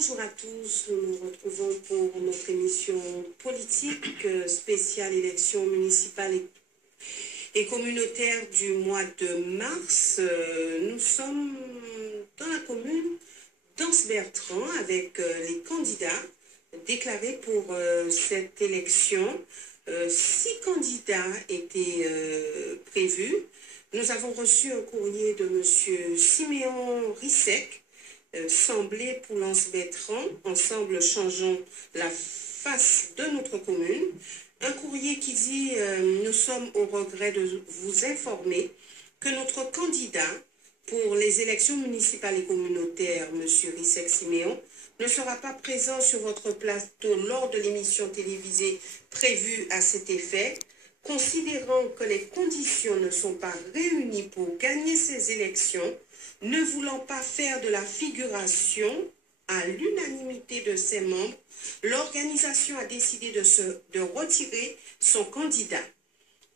Bonjour à tous, nous nous retrouvons pour notre émission politique spéciale élections municipales et communautaires du mois de mars. Nous sommes dans la commune d'Anse-Bertrand avec les candidats déclarés pour cette élection. 6 candidats étaient prévus. Nous avons reçu un courrier de M. Siméon Rissec, Semblé pour Anse-Bertrand, ensemble changeons la face de notre commune. Un courrier qui dit nous sommes au regret de vous informer que notre candidat pour les élections municipales et communautaires, M. Rissec Siméon, ne sera pas présent sur votre plateau lors de l'émission télévisée prévue à cet effet. Considérant que les conditions ne sont pas réunies pour gagner ces élections, ne voulant pas faire de la figuration à l'unanimité de ses membres, l'organisation a décidé de retirer son candidat.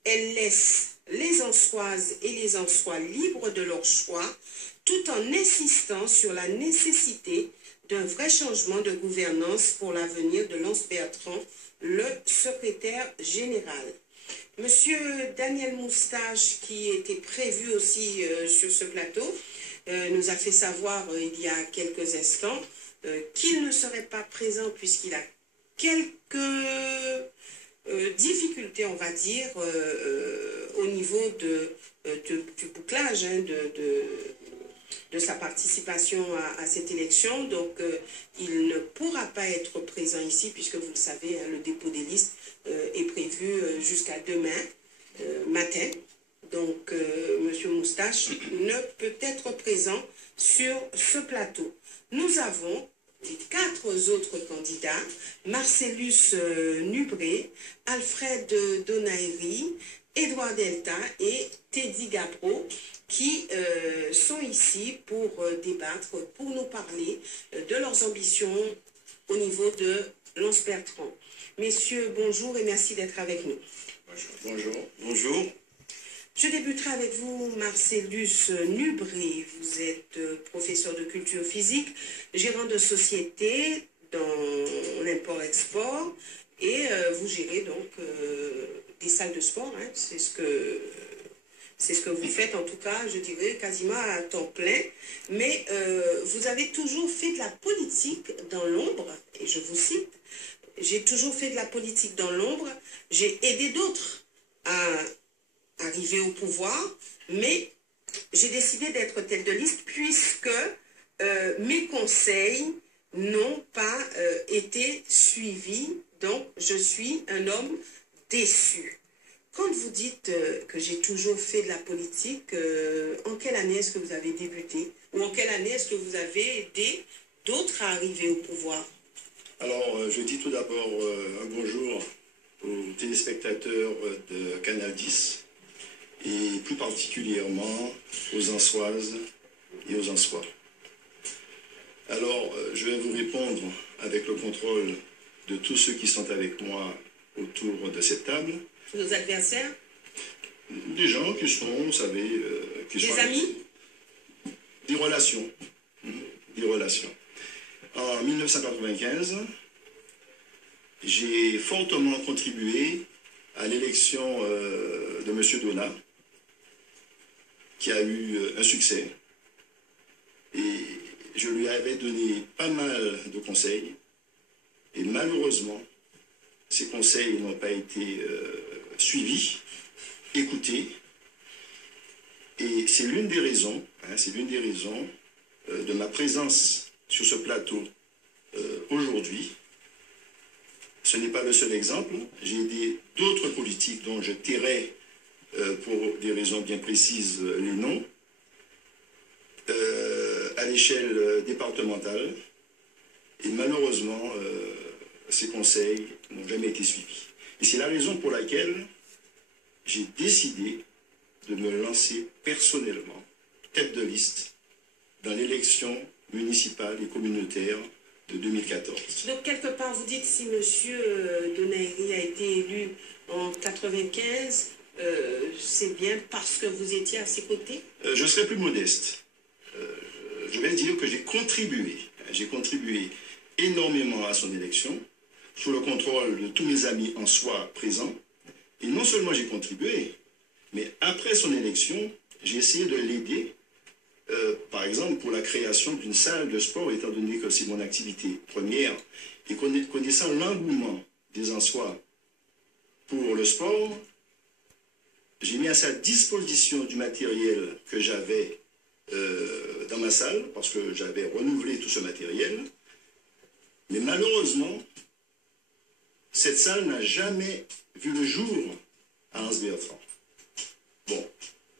Elle laisse les Ansoises et les Ansois libres de leur choix, tout en insistant sur la nécessité d'un vrai changement de gouvernance pour l'avenir de l'Anse-Bertrand, le secrétaire général. Monsieur Daniel Moustache, qui était prévu aussi sur ce plateau, nous a fait savoir il y a quelques instants qu'il ne serait pas présent puisqu'il a quelques difficultés, on va dire, au niveau du bouclage de sa participation à cette élection. Donc, il ne pourra pas être présent ici puisque, vous le savez, le dépôt des listes est prévu jusqu'à demain matin. Donc, M. Moustache ne peut être présent sur ce plateau. Nous avons les 4 autres candidats, Marcellus Nubré, Alfred Donaïri, Edouard Delta et Teddy Gabro, qui sont ici pour débattre, pour nous parler de leurs ambitions au niveau de l'Anse-Bertrand. Messieurs, bonjour et merci d'être avec nous. Bonjour. Bonjour. Je débuterai avec vous, Marcellus Nubré. Vous êtes professeur de culture physique, gérant de société dans l'import-export et vous gérez donc des salles de sport. Hein. C'est ce que vous faites, en tout cas, je dirais, quasiment à temps plein. Mais vous avez toujours fait de la politique dans l'ombre, et je vous cite, « J'ai toujours fait de la politique dans l'ombre, j'ai aidé d'autres à arriver au pouvoir, mais j'ai décidé d'être tête de liste puisque mes conseils n'ont pas été suivis, donc je suis un homme déçu. » Quand vous dites que j'ai toujours fait de la politique, en quelle année est-ce que vous avez débuté? Ou en quelle année est-ce que vous avez aidé d'autres à arriver au pouvoir? Alors, je dis tout d'abord un bonjour aux téléspectateurs de Canal 10 et plus particulièrement aux Ansoises et aux Ansois. Alors, je vais vous répondre avec le contrôle de tous ceux qui sont avec moi autour de cette table. Nos adversaires? Des gens qui sont, vous savez... qui des sont amis? Des relations. Des relations. En 1995, j'ai fortement contribué à l'élection de M. Donat, qui a eu un succès. Et je lui avais donné pas mal de conseils. Et malheureusement, ces conseils n'ont pas été suivis, écoutés. Et c'est l'une des raisons, de ma présence sur ce plateau aujourd'hui. Ce n'est pas le seul exemple. J'ai aidé d'autres politiques dont je tairai, pour des raisons bien précises, les noms, à l'échelle départementale. Et malheureusement, ces conseils n'ont jamais été suivis. Et c'est la raison pour laquelle j'ai décidé de me lancer personnellement, tête de liste, dans l'élection municipale et communautaire de 2014. Donc, quelque part, vous dites si M. Donaïri a été élu en 1995, c'est bien parce que vous étiez à ses côtés? Je serai plus modeste. Je vais dire que j'ai contribué. J'ai contribué. énormément à son élection, sous le contrôle de tous mes amis en soi présents. Et non seulement j'ai contribué, mais après son élection, j'ai essayé de l'aider, par exemple pour la création d'une salle de sport, étant donné que c'est mon activité première, et connaissant l'engouement des Ansois pour le sport, j'ai mis à sa disposition du matériel que j'avais dans ma salle, parce que j'avais renouvelé tout ce matériel. Mais malheureusement, cette salle n'a jamais vu le jour à Anse-Bertrand. Bon,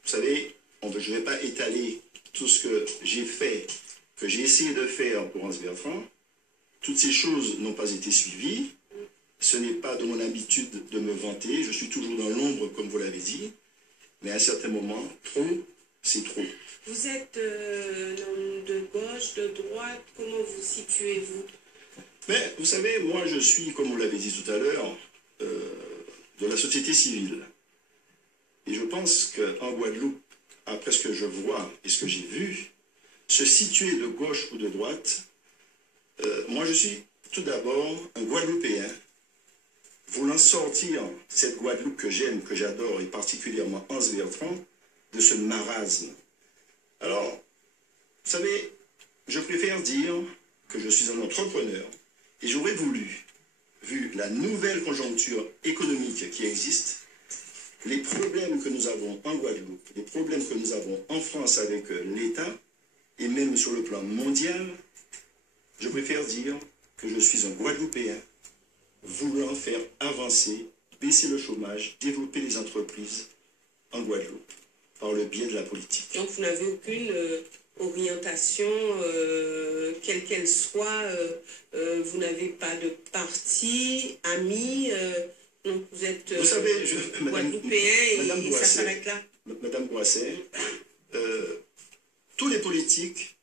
vous savez, je ne vais pas étaler tout ce que j'ai fait, que j'ai essayé de faire pour Anse-Bertrand. Toutes ces choses n'ont pas été suivies. Ce n'est pas de mon habitude de me vanter. Je suis toujours dans l'ombre, comme vous l'avez dit. Mais à un certain moment, trop, c'est trop. Vous êtes de gauche, de droite, comment vous situez-vous? Mais vous savez, moi je suis, comme vous l'avez dit tout à l'heure, de la société civile. Et je pense qu'en Guadeloupe, après ce que je vois et ce que j'ai vu, se situer de gauche ou de droite, moi je suis tout d'abord un Guadeloupéen, voulant sortir cette Guadeloupe que j'aime, que j'adore, et particulièrement Anse-Bertrand, de ce marasme. Alors, vous savez, je préfère dire que je suis un entrepreneur, et j'aurais voulu, vu la nouvelle conjoncture économique qui existe, les problèmes que nous avons en Guadeloupe, les problèmes que nous avons en France avec l'État, et même sur le plan mondial, je préfère dire que je suis un Guadeloupéen voulant faire avancer, baisser le chômage, développer les entreprises en Guadeloupe, par le biais de la politique. Donc vous n'avez aucune orientation, quelle qu'elle soit, vous n'avez pas de parti, amis, donc vous êtes vous savez, Guadeloupéen et ça s'arrête là. Madame Boisset, tous les politiques,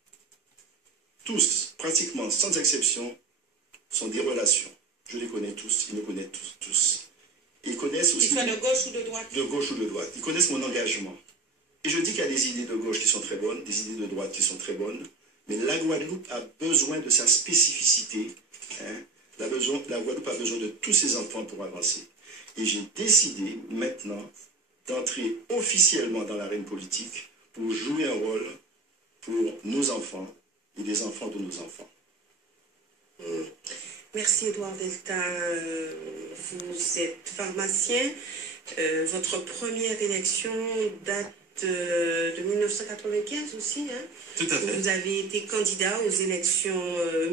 tous, pratiquement sans exception, sont des relations. Je les connais tous, ils me connaissent tous. Ils connaissent aussi... Qu'ils soient de gauche ou de droite. De gauche ou de droite. Ils connaissent mon engagement. Et je dis qu'il y a des idées de gauche qui sont très bonnes, des idées de droite qui sont très bonnes, mais la Guadeloupe a besoin de sa spécificité. Hein. La Guadeloupe a besoin de tous ses enfants pour avancer. Et j'ai décidé maintenant d'entrer officiellement dans l'arène politique pour jouer un rôle pour nos enfants et les enfants de nos enfants. Merci Edouard Delta. Vous êtes pharmacien. Votre première élection date de 1995 aussi. Hein? Tout à fait. Vous avez été candidat aux élections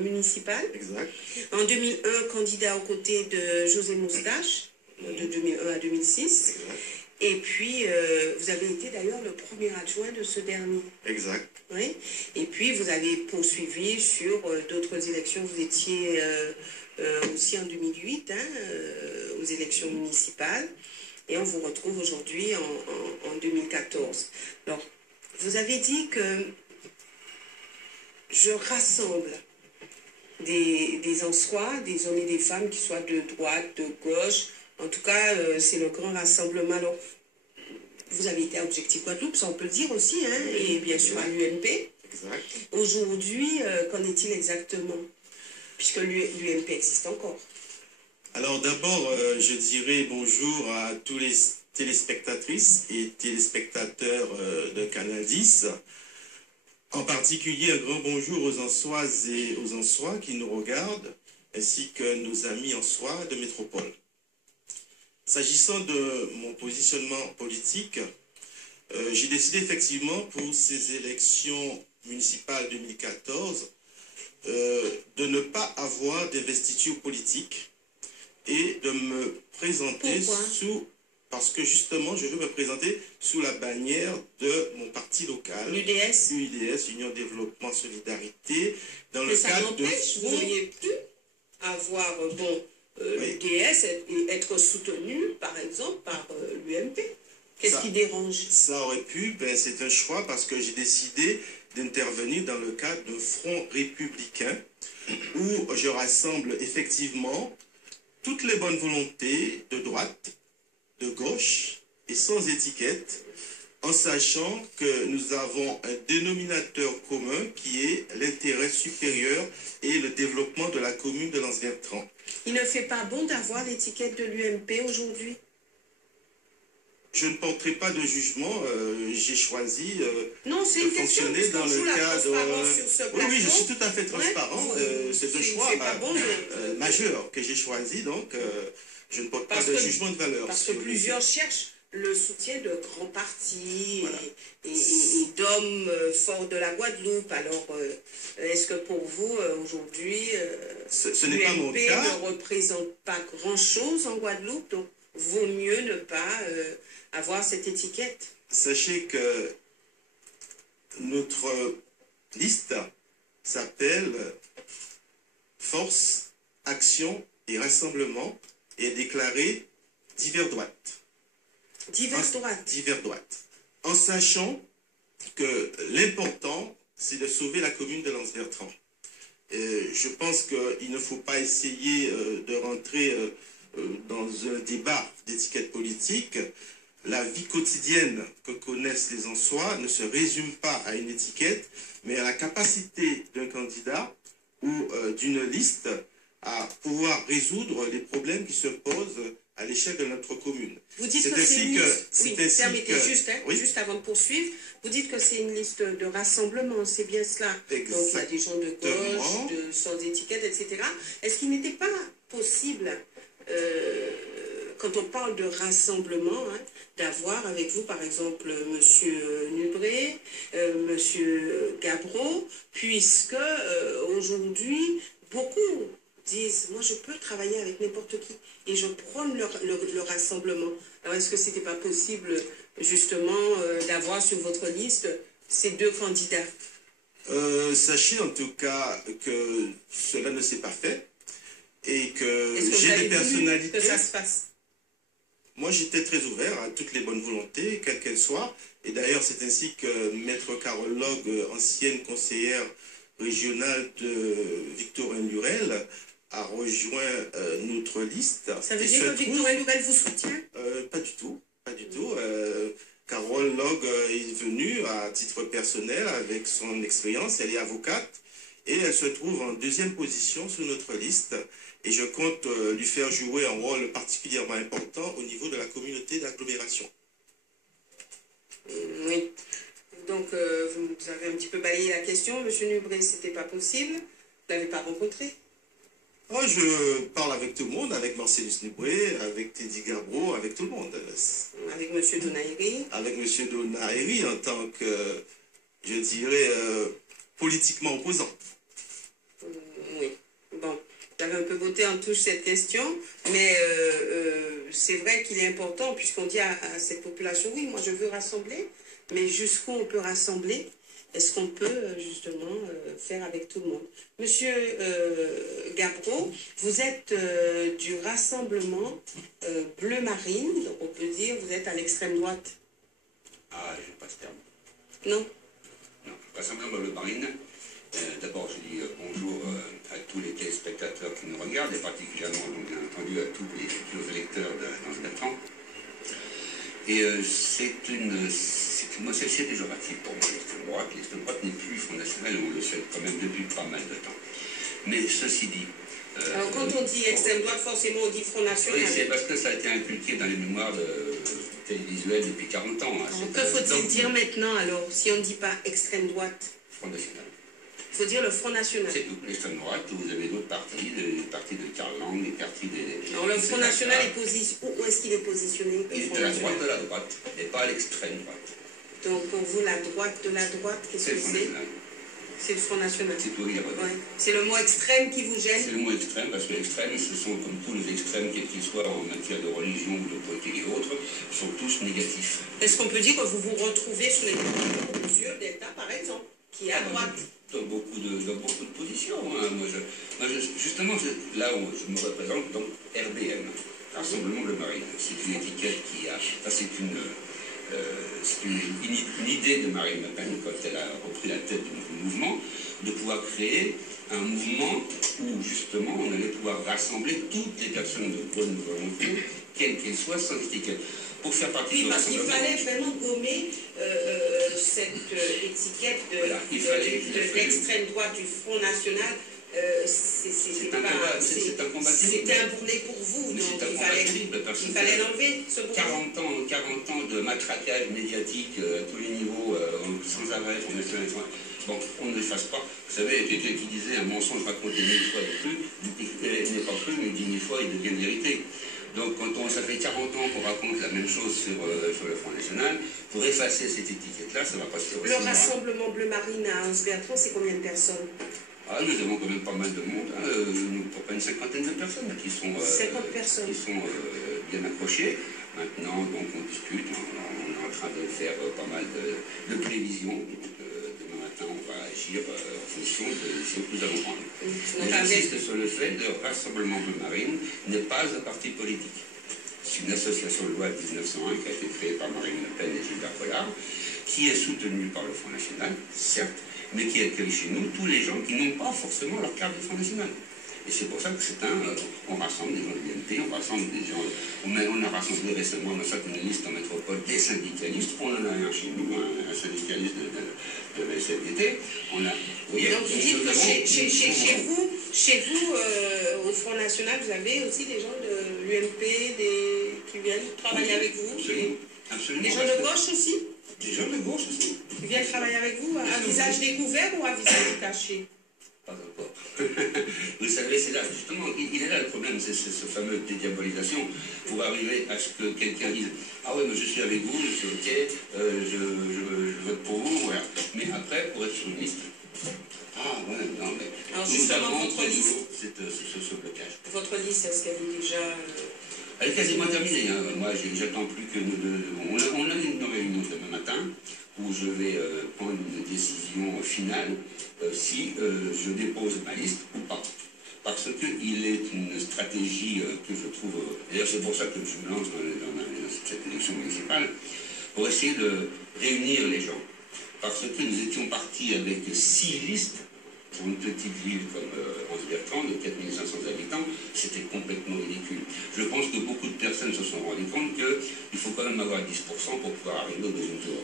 municipales. Exact. En 2001, candidat aux côtés de José Moustache, de 2001 à 2006. Exact. Et puis, vous avez été d'ailleurs le premier adjoint de ce dernier. Exact. Oui. Et puis, vous avez poursuivi sur d'autres élections. Vous étiez aussi en 2008 aux élections municipales. Et on vous retrouve aujourd'hui en 2014. Alors, vous avez dit que je rassemble des Ansois, des hommes et des femmes qui soient de droite, de gauche. En tout cas, c'est le grand rassemblement. Alors, vous avez été à Objectif Guadeloupe, ça on peut le dire aussi, hein, et bien sûr à l'UMP. Exact. Aujourd'hui, qu'en est-il exactement? Puisque l'UMP existe encore. Alors d'abord, je dirais bonjour à tous les téléspectatrices et téléspectateurs de Canal 10. En particulier, un grand bonjour aux Ansoises et aux Ansois qui nous regardent, ainsi que nos amis Ansois de métropole. S'agissant de mon positionnement politique, j'ai décidé effectivement pour ces élections municipales 2014 de ne pas avoir d'investiture politique et de me présenter parce que justement je veux me présenter sous la bannière de mon parti local, l'UDS, Union Développement Solidarité, dans le cadre de... Vous auriez pu avoir l'UDS et être soutenu par exemple par l'UMP. Qu'est-ce qui dérange? Ça aurait pu, c'est un choix parce que j'ai décidé d'intervenir dans le cadre d'un front républicain où je rassemble effectivement toutes les bonnes volontés de droite, de gauche et sans étiquette en sachant que nous avons un dénominateur commun qui est l'intérêt supérieur et le développement de la commune de Lens-Bertrand. Il ne fait pas bon d'avoir l'étiquette de l'UMP aujourd'hui? Je ne porterai pas de jugement, j'ai choisi de fonctionner dans le cadre... Oui, je suis tout à fait transparent, c'est un choix majeur que j'ai choisi, donc je ne porte pas de jugement de valeur. Parce que plusieurs cherchent le soutien de grands partis et d'hommes forts de la Guadeloupe. Alors, est-ce que pour vous, aujourd'hui, l'UMP ne représente pas grand-chose en Guadeloupe, donc vaut mieux ne pas avoir cette étiquette? Sachez que notre liste s'appelle Force, Action et Rassemblement et est déclarée divers droite. Divers droite. Divers droite. En sachant que l'important, c'est de sauver la commune de Lens-Bertrand. Je pense qu'il ne faut pas essayer de rentrer dans un débat d'étiquette politique. La vie quotidienne que connaissent les Ansois ne se résume pas à une étiquette, mais à la capacité d'un candidat ou d'une liste à pouvoir résoudre les problèmes qui se posent à l'échelle de notre commune. Vous dites que c'est une liste, permettez juste avant de poursuivre, vous dites que c'est une liste de rassemblement, c'est bien cela. Exactement. Donc il y a des gens de gauche, sans étiquette, etc. Est-ce qu'il n'était pas possible, quand on parle de rassemblement, d'avoir avec vous, par exemple, M. Nubré, M. Gabreau, puisque aujourd'hui, beaucoup disent, moi je peux travailler avec n'importe qui, et je prône le rassemblement. Alors est-ce que ce n'était pas possible, justement, d'avoir sur votre liste ces deux candidats? Sachez en tout cas que cela ne s'est pas fait, et que j'ai des personnalités... que ça se fasse? Moi, j'étais très ouvert à toutes les bonnes volontés, quelles qu'elles soient. Et d'ailleurs, c'est ainsi que Maître Carole Logue, ancienne conseillère régionale de Victorin Lurel, a rejoint notre liste. Ça veut dire que Victorin Lurel vous soutient? Pas du tout, pas du tout. Carole Logue est venue à titre personnel avec son expérience. Elle est avocate et elle se trouve en deuxième position sur notre liste. Et je compte lui faire jouer un rôle particulièrement important au niveau de la communauté d'agglomération. Oui. Donc, vous avez un petit peu balayé la question. Monsieur Nubré, c'était pas possible. Vous ne l'avez pas rencontré? Oh, je parle avec tout le monde, avec Marcellus Nubré, avec Teddy Gabreau, avec tout le monde. Avec Monsieur Donaïri? Avec Monsieur Donaïri en tant que, je dirais, politiquement opposant. Oui. Bon. J'avais un peu voté en touche cette question, mais c'est vrai qu'il est important, puisqu'on dit à cette population, oui, moi je veux rassembler, mais jusqu'où on peut rassembler? Est-ce qu'on peut justement faire avec tout le monde? Monsieur Gabreau, vous êtes du rassemblement bleu marine, donc on peut dire vous êtes à l'extrême droite. Ah, je n'ai pas ce terme. Non? Non, rassemblement bleu marine. D'abord, je dis bonjour à tous les téléspectateurs qui nous regardent, et particulièrement, donc, bien entendu, à tous les futurs électeurs de Lens-Bertrand. Et moi, c'est péjoratif pour moi, l'extrême droite. L'extrême droite n'est plus Front National, on le sait quand même depuis pas mal de temps. Mais ceci dit... alors, quand on dit extrême droite, forcément, on dit Front National. Oui, c'est parce que ça a été inculqué dans les mémoires télévisuelles depuis 40 ans. Que faut-il dire maintenant, alors, si on ne dit pas extrême droite? Front National. Il faut dire le Front National. C'est tout. L'extrême droite, vous avez d'autres partis, les partis de Karl Lang, les partis des... Alors le Front National est positionné... Où est-ce qu'il est positionné? Il est à la droite de la droite, et pas à l'extrême droite. Donc pour vous, la droite de la droite, qu'est-ce que c'est? C'est le Front National. C'est tout, oui, ouais. C'est le mot extrême qui vous gêne? C'est le mot extrême, parce que l'extrême, ce sont comme tous les extrêmes, quels qu'ils soient en matière de religion ou de politique et autres, sont tous négatifs. Est-ce qu'on peut dire que vous vous retrouvez sur les mesures d'État, par exemple, qui est à droite? Dans beaucoup de positions. Justement, là où je me représente, donc RBM, Rassemblement Bleu Marine. C'est une étiquette qui a... c'est une idée de Marine Le Pen, quand elle a repris la tête du mouvement, de pouvoir créer un mouvement où, justement, on allait pouvoir rassembler toutes les personnes de bonne volonté quel qu'il soit, sans étiquette. Pour faire partie oui, de parce qu'il l'Assemblée, fallait vraiment gommer cette étiquette voilà, de l'extrême droite du Front National. c'est un combat terrible. C'était un bourrelet pour vous, donc il fallait l'enlever, ce bourrelet. 40 ans de matraquage médiatique à tous les niveaux, sans arrêt, Front National. Bon, on ne l'efface pas. Vous savez, quelqu'un qui disait un mensonge raconté 1000 fois n'est pas cru, mais 10 000 fois il devient vérité. Donc, ça fait 40 ans qu'on raconte la même chose sur le Front National, pour effacer cette étiquette-là, ça va passer aussi. Le Rassemblement Bleu Marine à Anse-Bertrand, c'est combien de personnes? Ah, nous avons quand même pas mal de monde, hein, pas une cinquantaine de personnes qui sont, 50 personnes. Qui sont bien accrochées. Maintenant, donc, on discute, on est en train de faire pas mal de prévisions. Demain matin, on va agir en fonction de ce que nous allons prendre. Mais j'insiste sur le fait que le Rassemblement Bleu Marine n'est pas un parti politique. C'est une association de loi de 1901 qui a été créée par Marine Le Pen et Gilbert Collard, qui est soutenue par le Front National, certes, mais qui accueille chez nous tous les gens qui n'ont pas forcément leur carte du Front National. Et c'est pour ça que on rassemble des gens de l'UMP, on rassemble des gens... On a rassemblé récemment dans certaines listes en métropole des syndicalistes. On en a un chez nous, un syndicaliste de la SFDT. On a... Donc vous dites que chez vous, au Front National, vous avez aussi des gens de l'UMP qui viennent travailler avec vous? Absolument. Des gens de gauche aussi? Des gens de gauche aussi. Qui viennent travailler avec vous à visage découvert ou à visage caché? Pas encore. Vous savez, c'est là, justement, il est là le problème, c'est ce fameux dédiabolisation, pour arriver à ce que quelqu'un dise « Ah ouais, mais je suis avec vous, je suis ok, je vote pour vous, voilà. » Mais après, pour être sur une liste, ah ouais, non, mais... Alors justement, votre liste... ce blocage. Votre liste, est-ce qu'elle est déjà... Elle est quasiment terminée, hein. Moi, j'attends plus que nous deux... On a une réunion demain matin, où je vais prendre une décision finale si je dépose ma liste ou pas. Parce qu'il est une stratégie que je trouve... D'ailleurs, c'est pour ça que je me lance dans cette élection municipale, pour essayer de réunir les gens. Parce que nous étions partis avec 6 listes pour une petite ville comme Anse-Bertrand, de 4500 habitants, c'était complètement ridicule. Je pense que beaucoup de personnes se sont rendues compte qu'il faut quand même avoir 10% pour pouvoir arriver au deuxième tour.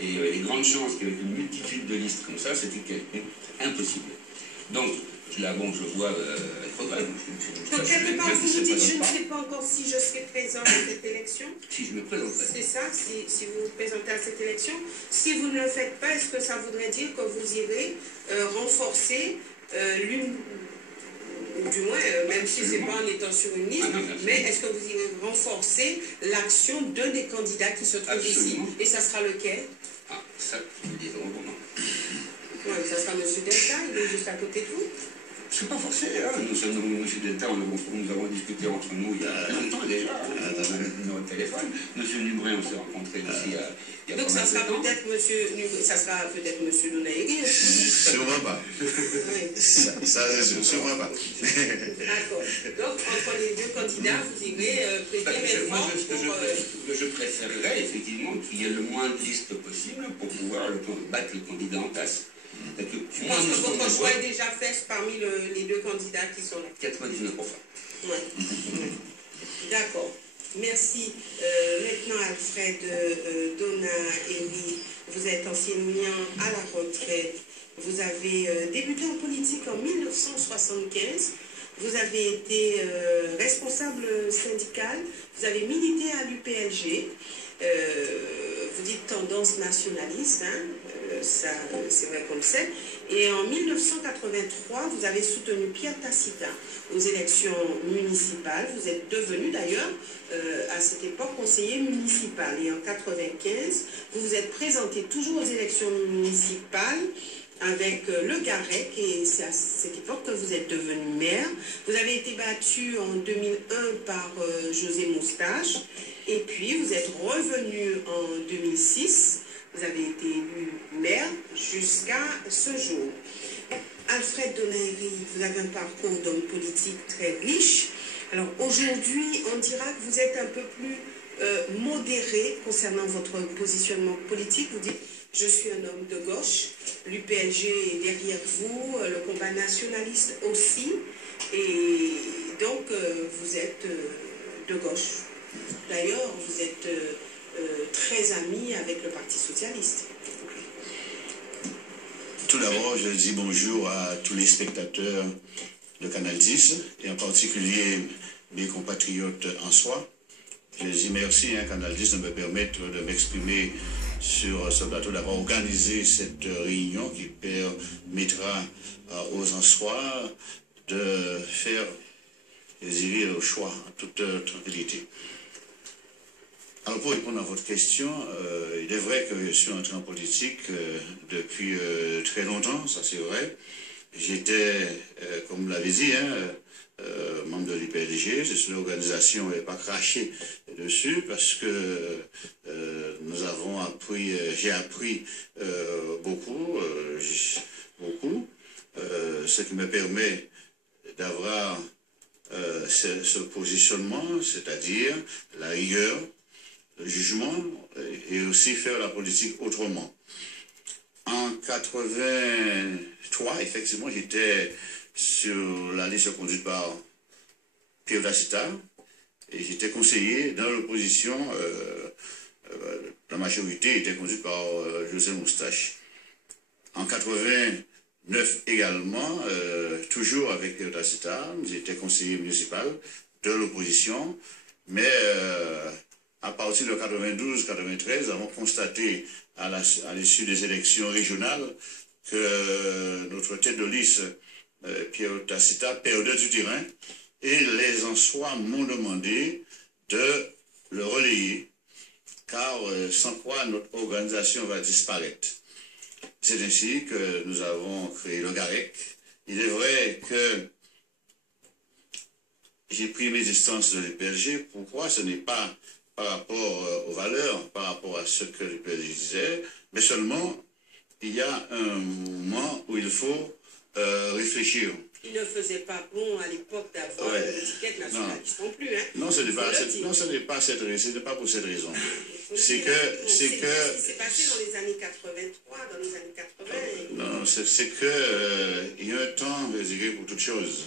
Et les grandes chances qu'avec une multitude de listes comme ça, c'était impossible. Donc, là, bon, je vois le programme. Donc, quelque part, vous nous dites, je ne sais pas encore si je serai présent à cette élection. Si je me présenterai. C'est ça, si vous vous présentez à cette élection. Si vous ne le faites pas, est-ce que ça voudrait dire que vous irez renforcer l'une, du moins, même si ce n'est pas en étant sur une liste, mais est-ce que vous irez renforcer l'action d'un des candidats qui se trouve ici? Et ça sera lequel? Ah, ça, vous le direz au moment. Oui, ça sera M. Delta, il est juste à côté de vous. C'est pas forcé, hein. Nous sommes M. Delta, nous avons discuté entre nous il y a longtemps déjà, dans un numéro de téléphone. M. Nubré, on s'est rencontrés aussi il y a donc ça sera peut-être M. Donaïri. Sûrement pas. Oui. Ça, sûrement pas. D'accord. Donc, entre les deux candidats, vous irez préparer moi, je préférerais effectivement qu'il y ait le moins de listes possible pour pouvoir battre le candidat en place. Je pense que votre choix est déjà fait parmi les deux candidats qui sont là. 99%. Ouais. D'accord. Merci. Maintenant, Alfred Donaïri, vous êtes enseignant à la retraite. Vous avez débuté en politique en 1975. Vous avez été responsable syndical. Vous avez milité à l'UPLG. Vous dites tendance nationaliste, hein, ça c'est vrai qu'on le sait. Et en 1983, vous avez soutenu Pierre Tacita aux élections municipales. Vous êtes devenu d'ailleurs à cette époque conseiller municipal. Et en 1995, vous vous êtes présenté toujours aux élections municipales avec le Garec, et c'est à cette époque que vous êtes devenu maire. Vous avez été battu en 2001 par José Moustache, et puis vous êtes revenu en 2006, vous avez été élu maire jusqu'à ce jour. Alfred Donaïri, vous avez un parcours d'homme politique très riche. Alors aujourd'hui, on dira que vous êtes un peu plus modéré concernant votre positionnement politique. Vous dites: je suis un homme de gauche, l'UPLG est derrière vous, le combat nationaliste aussi, et donc vous êtes de gauche. D'ailleurs, vous êtes très ami avec le Parti socialiste. Tout d'abord, je dis bonjour à tous les spectateurs de Canal 10 et en particulier mes compatriotes en soi. Je dis merci à Canal 10 de me permettre de m'exprimer sur ce plateau, d'avoir organisé cette réunion qui permettra aux Ansois de faire, je dirais, le choix en toute tranquillité. Alors pour répondre à votre question, il est vrai que je suis entré en politique depuis très longtemps, ça c'est vrai. J'étais, comme vous l'avez dit, membre de l'IPLG. L'organisation n'est pas crachée dessus parce que nous avons appris, j'ai appris beaucoup, ce qui me permet d'avoir ce positionnement, c'est-à-dire la rigueur, le jugement et aussi faire la politique autrement. En 83, effectivement, j'étais sur la liste conduite par Pierre Tacita et j'étais conseiller dans l'opposition. La majorité était conduite par José Moustache. En 89 également, toujours avec Pierre Tacita, j'étais conseiller municipal de l'opposition, mais à partir de 92-93, nous avons constaté à l'issue des élections régionales que notre tête de liste, Pierre Tacita, perdait du terrain et les Ansois m'ont demandé de le relayer, car sans quoi notre organisation va disparaître. C'est ainsi que nous avons créé le GAREC. Il est vrai que j'ai pris mes distances de l'IPLG. Pourquoi? Ce n'est pas par rapport aux valeurs, par rapport à ce que l'IPLG disait, mais seulement il y a un moment où il faut réfléchir. Il ne faisait pas bon à l'époque d'avoir une étiquette nationaliste non plus. Hein. Non, ce n'est pas, pas pour cette raison. C'est que... C'est ce qui s'est passé dans les années 83, dans les années 80. Non, c'est que il y a un temps, je dirais, pour toute chose.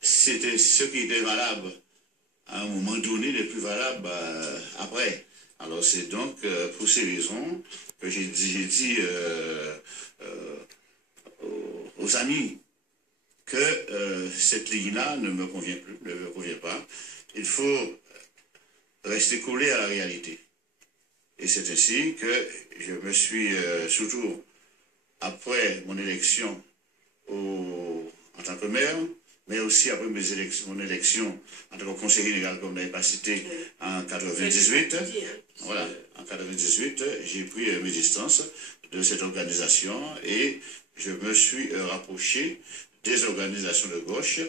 C'était ce qui était valable à un moment donné, n'est plus valable après. Alors c'est donc pour ces raisons que j'ai dit aux amis que cette ligne-là ne me convient plus, ne me convient pas. Il faut rester collé à la réalité. Et c'est ainsi que je me suis, surtout après mon élection en tant que maire, mais aussi après mon élection en tant que conseiller général, comme vous n'avez pas cité, en 98. Voilà, en 98, j'ai pris mes distances de cette organisation et je me suis rapproché des organisations de gauche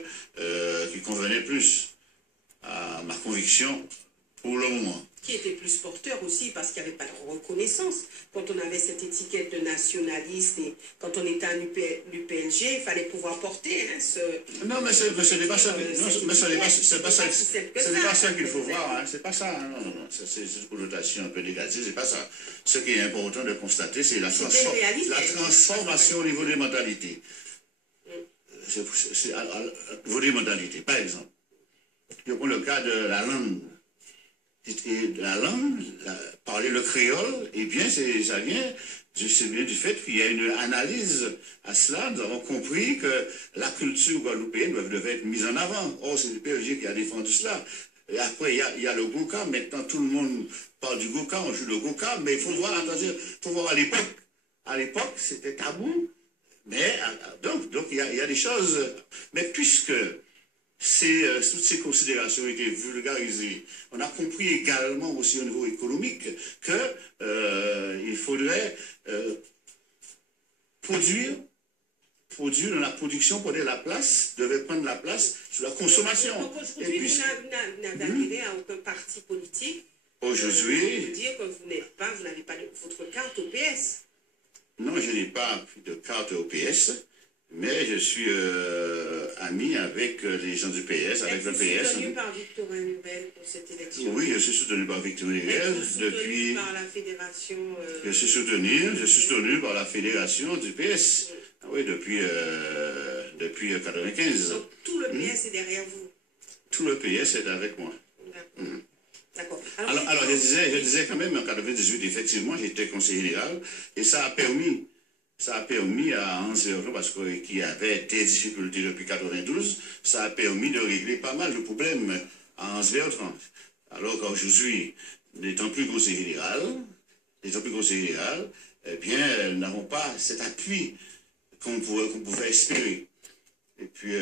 qui convenaient plus à ma conviction pour le moment. Qui était plus porteur aussi parce qu'il n'y avait pas de reconnaissance. Quand on avait cette étiquette de nationaliste et quand on était à l'UPLG, il fallait pouvoir porter ce... Non, mais ce n'est pas ça. C'est pas ça qu'il faut voir. Hein. C'est pas ça. Hein. Non. C'est une connotation un peu négative. C'est pas ça. Ce qui est important de constater, c'est la transformation au niveau des mentalités. Au niveau des mentalités. Par exemple, je prends le cas de la langue. Parler le créole, eh bien, ça vient du fait qu'il y a une analyse à cela. Nous avons compris que la culture guadeloupéenne devait être mise en avant. Or, c'est le PLG qui a défendu cela. Et après, il y a le Gouka. Maintenant, tout le monde parle du Gouka, on joue le Gouka. Mais il faut voir, faut voir à l'époque. À l'époque, c'était tabou. Mais, donc il y a des choses. Mais puisque toutes ces considérations ont été vulgarisées. On a compris également aussi au niveau économique qu'il faudrait produire dans la production, devait prendre la place sur la consommation. Donc aujourd'hui, vous n'avez adhéré à aucun parti politique. Aujourd'hui... Vous dire que vous n'avez pas votre carte au PS. Non, je n'ai pas de carte au PS. Mais je suis ami avec les gens du PS, avec le PS. Vous êtes soutenu par Victorin Nouvelle pour cette élection? Oui, je suis soutenu par Victorin Nouvelle depuis... par la fédération... Je suis soutenu par la fédération du PS. Oui, depuis 1995. Donc tout le PS est derrière vous? Tout le PS est avec moi. D'accord. Alors je disais quand même, en 98, effectivement, j'étais conseiller général, et ça a permis à Hans Verton, parce qu'il y avait des difficultés depuis 92, ça a permis de régler pas mal de problèmes à Hans Verton. Alors qu'aujourd'hui, n'étant plus conseiller général, eh bien, nous n'avons pas cet appui qu'on pouvait espérer. Et puis,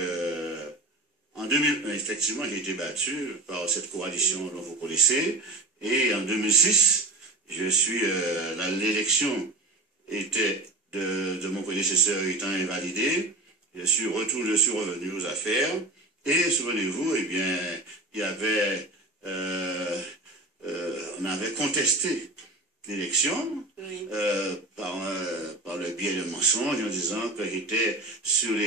en 2001, effectivement, j'ai été battu par cette coalition dont vous connaissez. Et en 2006, l'élection était de mon prédécesseur étant invalidée. Je suis revenu aux affaires. Et souvenez-vous, eh bien, il y avait, on avait contesté l'élection par le biais de mensonges en disant que j'étais sur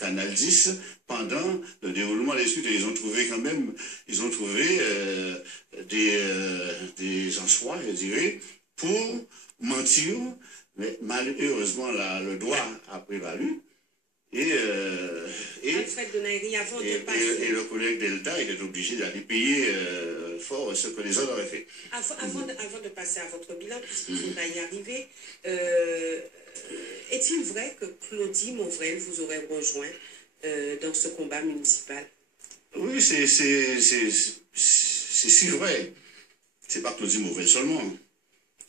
Canal 10 pendant le déroulement des suites. Et ils ont trouvé des ensois, je dirais, pour mentir. Mais malheureusement, le droit a prévalu. Et le collègue Delta était obligé d'aller payer fort ce que les autres auraient fait. Avant de passer à votre bilan, puisqu'il faudra y arriver, est-il vrai que Claudie Mauvrel vous aurait rejoint dans ce combat municipal? Oui, c'est si vrai. C'est pas Claudie Mauvrel seulement.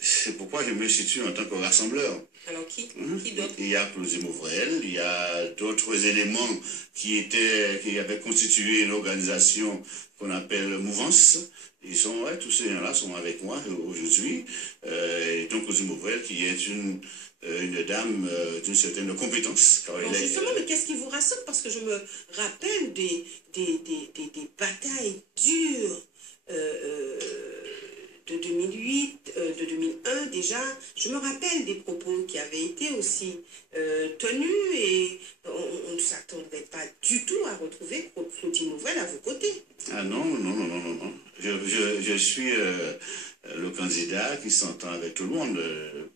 C'est pourquoi je me situe en tant que rassembleur. Alors qui d'autre? Il y a Claudie Mauvrel, il y a d'autres éléments qui avaient constitué une organisation qu'on appelle Mouvance. Tous ces gens-là sont avec moi aujourd'hui. Et donc Claudie Mauvrel qui est une dame d'une certaine compétence. Justement, mais qu'est-ce qui vous rassemble? Parce que je me rappelle des batailles dures de 2008, de 2001 déjà. Je me rappelle des propos qui avaient été aussi tenus et on ne s'attendrait pas du tout à retrouver Claudie Mauvrel à vos côtés. Ah non. Je suis le candidat qui s'entend avec tout le monde.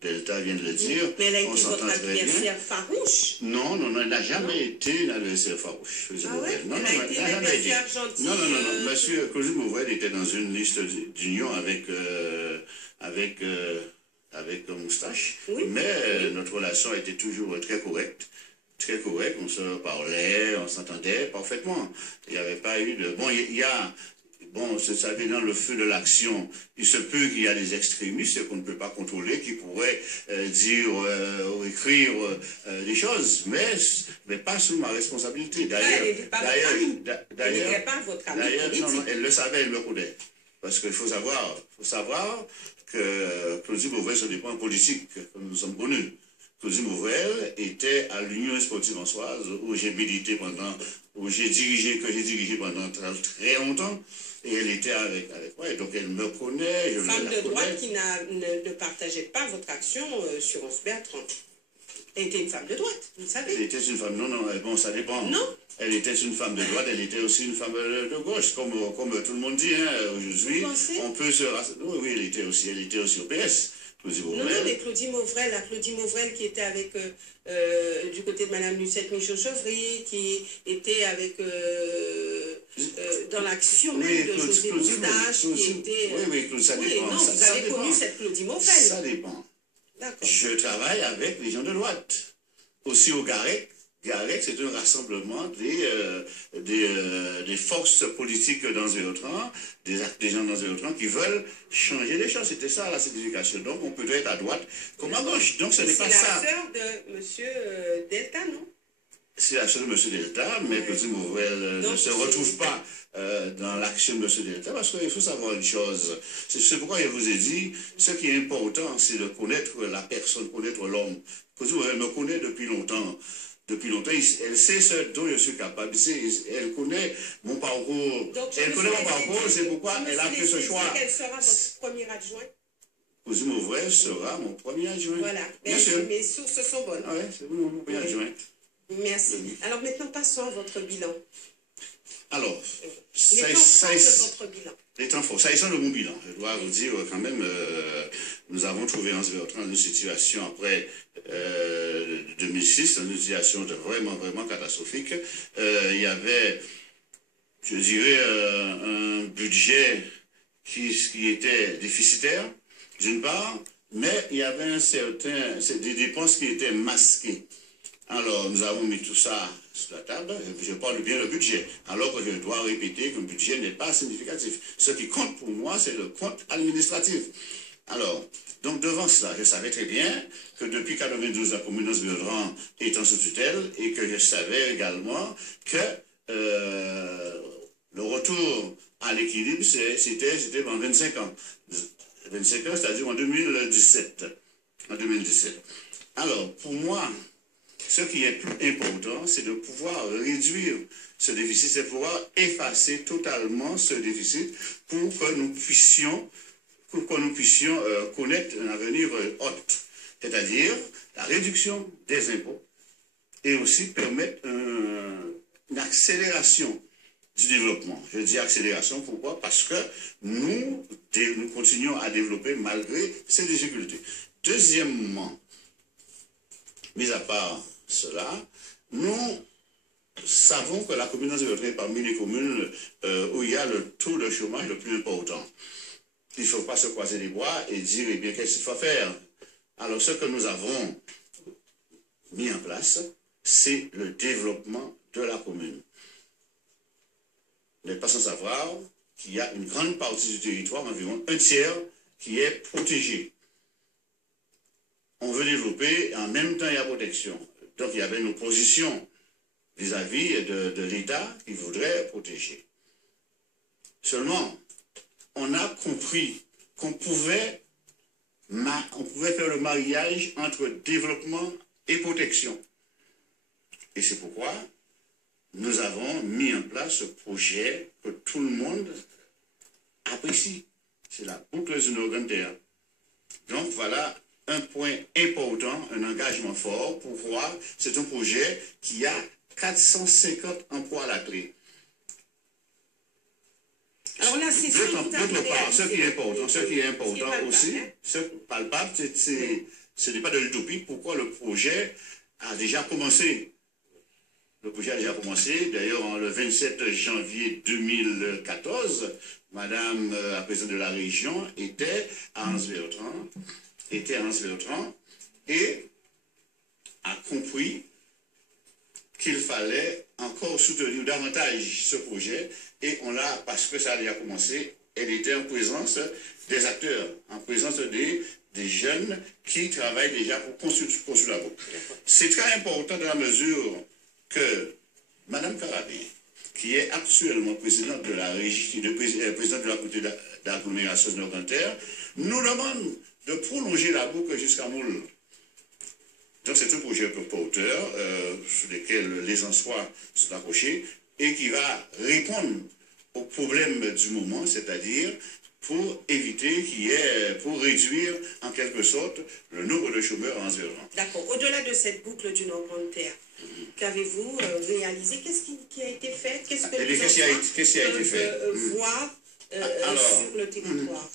Delta vient de le dire. Mais elle a été votre adversaire farouche? Non, elle n'a jamais été une adversaire farouche. Ah ouais? Elle a été une adversaire gentille? Non. Monsieur Claudie Mauvrel était dans une liste d'union avec Moustache. Oui. Mais notre relation était toujours très correcte. Très correcte, on se parlait, on s'entendait parfaitement. Il n'y avait pas eu de... Bon, vous savez, dans le feu de l'action, il se peut qu'il y a des extrémistes qu'on ne peut pas contrôler, qui pourraient dire ou écrire des choses, mais pas sous ma responsabilité. D'ailleurs, elle le savait, elle me connaît. Parce qu'il faut savoir que Claudie Mauvrel, ce n'est pas un politique, comme nous sommes connus. Claudie Mauvrel était à l'Union sportive ansoise, où j'ai dirigé pendant très longtemps. Et elle était avec moi, et donc elle me connaît. Femme de droite qui ne partageait pas votre action sur Hans Bertrand. Elle était une femme de droite, vous le savez. Elle était une femme, bon, ça dépend. Non. Elle était une femme de droite, elle était aussi une femme de gauche, comme tout le monde dit, aujourd'hui. On peut se... Oui, elle était aussi au PS. Non, mais Claudie Mauvrel qui était avec, du côté de Mme Lucette Michaud-Chevry, qui était avec, dans l'action même de José Moustache, qui était... Oui, ça dépend. Non, vous avez connu cette Claudie Mauvrel. Ça dépend. D'accord. Je travaille avec les gens de droite. Aussi au GAREC. GAREC, c'est un rassemblement des forces politiques dans Zéotran, des gens dans Zéotran qui veulent changer les choses. C'était ça la signification. Donc on peut être à droite comme à gauche. Donc ce n'est pas ça. C'est la sœur de M. Delta, non? C'est la sœur de M. Delta, mais Claudie Mauvrel ne se retrouve pas dans l'action de M. Delta, parce qu'il faut savoir une chose. C'est pourquoi je vous ai dit, ce qui est important, c'est de connaître la personne, connaître l'homme. Claudie Mauvrel me connaît depuis longtemps. Elle sait ce dont je suis capable. Elle connaît mon parcours. C'est pourquoi elle a fait ce choix. Quel sera votre premier adjoint? Claudie Mauvrel sera mon premier adjoint. Voilà. Bien sûr. Mes sources sont bonnes. Ah ouais, c'est mon premier adjoint. Merci. Alors maintenant, passons à votre bilan. Alors, les temps forts de votre bilan. Les temps forts. S'agissant de mon bilan, je dois vous dire quand même, nous avons trouvé Hans Bertrand dans une situation après 2006, dans une situation vraiment catastrophique. Il y avait je dirais, un budget qui était déficitaire, d'une part, mais il y avait des dépenses qui étaient masquées. Alors, nous avons mis tout ça sur la table, je parle bien le budget, alors que je dois répéter que le budget n'est pas significatif. Ce qui compte pour moi, c'est le compte administratif. Alors, donc devant cela, je savais très bien que depuis 1992, la commune d'Anse-Bertrand étant sous tutelle, et que je savais également que le retour à l'équilibre, c'était dans 25 ans. 25 ans, c'est-à-dire en 2017. En 2017. Alors, pour moi, ce qui est plus important, c'est de pouvoir réduire ce déficit, c'est pouvoir effacer totalement ce déficit pour que nous puissions connaître un avenir haute, c'est-à-dire la réduction des impôts et aussi permettre une accélération du développement. Je dis accélération, pourquoi? Parce que nous continuons à développer malgré ces difficultés. Deuxièmement, mis à part cela, nous savons que la commune d'Anse-Bertrand est parmi les communes où il y a le taux de chômage le plus important. Il ne faut pas se croiser les bras et dire, eh bien, qu'est-ce qu'il faut faire? Alors, ce que nous avons mis en place, c'est le développement de la commune. Vous n'êtes pas sans savoir qu'il y a une grande partie du territoire, environ un tiers, qui est protégé. On veut développer, et en même temps, il y a protection. Donc, il y avait une opposition vis-à-vis de l'État qui voudrait protéger. Seulement, on a compris qu'on pouvait faire le mariage entre développement et protection. Et c'est pourquoi nous avons mis en place ce projet que tout le monde apprécie. C'est la boucle Zunogantère. Donc voilà un point important, un engagement fort pour voir. C'est un projet qui a 450 emplois à la clé. Alors là, c'est d'autre part, ce qui est important aussi, ce palpable, ce n'est pas de l'utopie. Pourquoi le projet a déjà commencé? Le projet a déjà commencé. D'ailleurs, le 27 janvier 2014, Madame la présidente de la région était à Anse-Bertrand, et a compris qu'il fallait encore soutenir davantage ce projet, et on l'a, parce que ça a déjà commencé, elle était en présence des acteurs, en présence des jeunes qui travaillent déjà pour construire la boucle. C'est très important dans la mesure que Mme Carabin, qui est actuellement présidente de la régie, présidente de la communauté d'agglomération de Nord-Canter, nous demande de prolonger la boucle jusqu'à Moule. Donc c'est un projet porteur sur lequel les Ansois sont accrochés et qui va répondre aux problèmes du moment, c'est-à-dire pour éviter pour réduire en quelque sorte le nombre de chômeurs en Anse-Bertrand. D'accord. Au-delà de cette boucle du Nord-Canter, qu'avez-vous réalisé? Qu'est-ce qui a été fait? Qu'est-ce que les Ansois voient sur le territoire?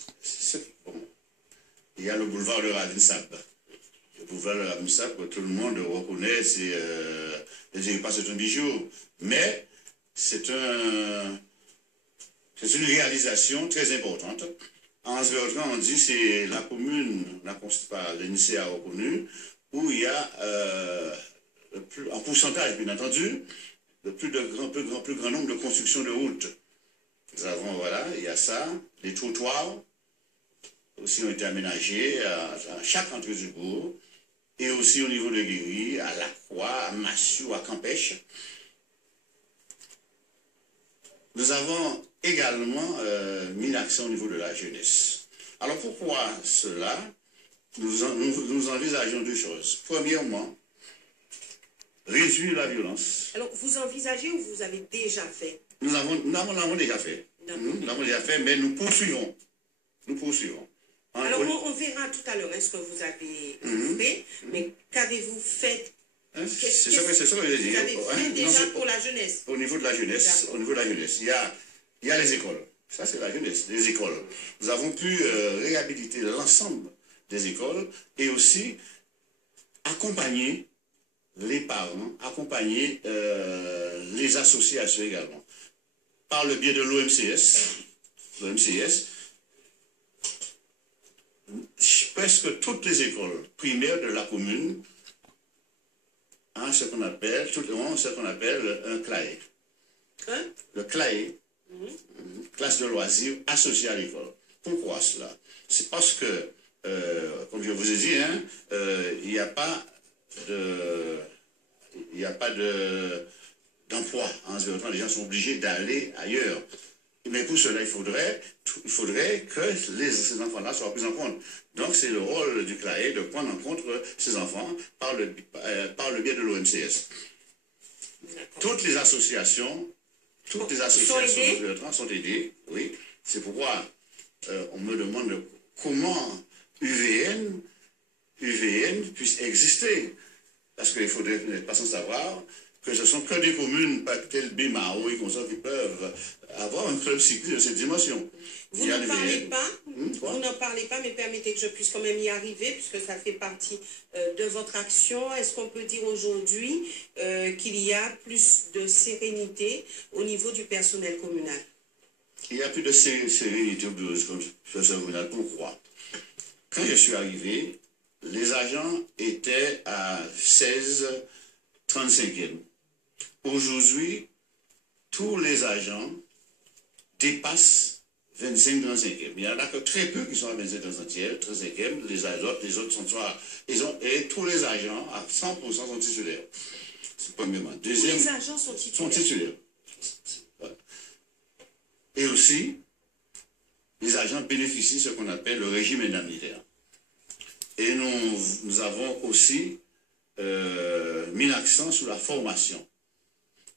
Il y a le boulevard de Radinsab. Le boulevard de Radinsab, que tout le monde reconnaît, je ne dirais pas c'est un bijou, mais c'est une réalisation très importante. En Anse-Bertrand, on dit que c'est la commune, l'INSEE a reconnu, où il y a en pourcentage, bien entendu, le plus grand nombre de constructions de routes. Nous avons, voilà, il y a ça, les trottoirs aussi ont été aménagés à chaque entrée du bourg, et aussi au niveau de Guéry, à La Croix, à Massou, à Campèche. Nous avons également mis l'accent au niveau de la jeunesse. Alors pourquoi cela? Nous envisageons deux choses. Premièrement, réduire la violence. Alors vous envisagez ou vous avez déjà fait? Nous l'avons déjà fait. Nous l'avons déjà fait, mais nous poursuivons. Alors on verra tout à l'heure ce que vous avez fait, mais qu'avez-vous fait? C'est ça que je dis. Vous avez fait déjà pour la jeunesse? Au niveau de la jeunesse, il y a les écoles. Ça, c'est la jeunesse, les écoles. Nous avons pu réhabiliter l'ensemble des écoles et aussi accompagner les parents, accompagner les associations également. par le biais de l'OMCS, presque toutes les écoles primaires de la commune ont ce qu'on appelle un CLAE. Hein? Le CLAE, classe de loisirs associée à l'école. Pourquoi cela? C'est parce que, comme je vous ai dit, hein, il n'y a pas d'emploi. Les gens sont obligés d'aller ailleurs. Mais pour cela, il faudrait que ces enfants-là soient pris en compte. Donc, c'est le rôle du CLAE de prendre en compte ces enfants par le biais de l'OMCS. Toutes les associations sont aidées, oui. C'est pourquoi on me demande comment UVN puisse exister. Parce qu'il faudrait n'être pas sans savoir que ce sont que des communes, pas telles Bimao et comme ça, qui peuvent avoir un club cycliste de cette dimension. Vous n'en parlez pas, mais permettez que je puisse quand même y arriver, puisque ça fait partie de votre action. Est-ce qu'on peut dire aujourd'hui qu'il y a plus de sérénité au niveau du personnel communal? Il y a plus de sérénité au personnel communal. Pourquoi? Quand je suis arrivé, les agents étaient à 16,35e. Aujourd'hui, tous les agents dépassent 25,35e. Il y en a que très peu qui sont à 25,35e. Les autres sont soit... Et tous les agents, à 100%, sont titulaires. C'est premièrement. Deuxième, tous les agents sont titulaires. Ouais. Et aussi, les agents bénéficient de ce qu'on appelle le régime indemnitaire. Et nous avons aussi mis l'accent sur la formation.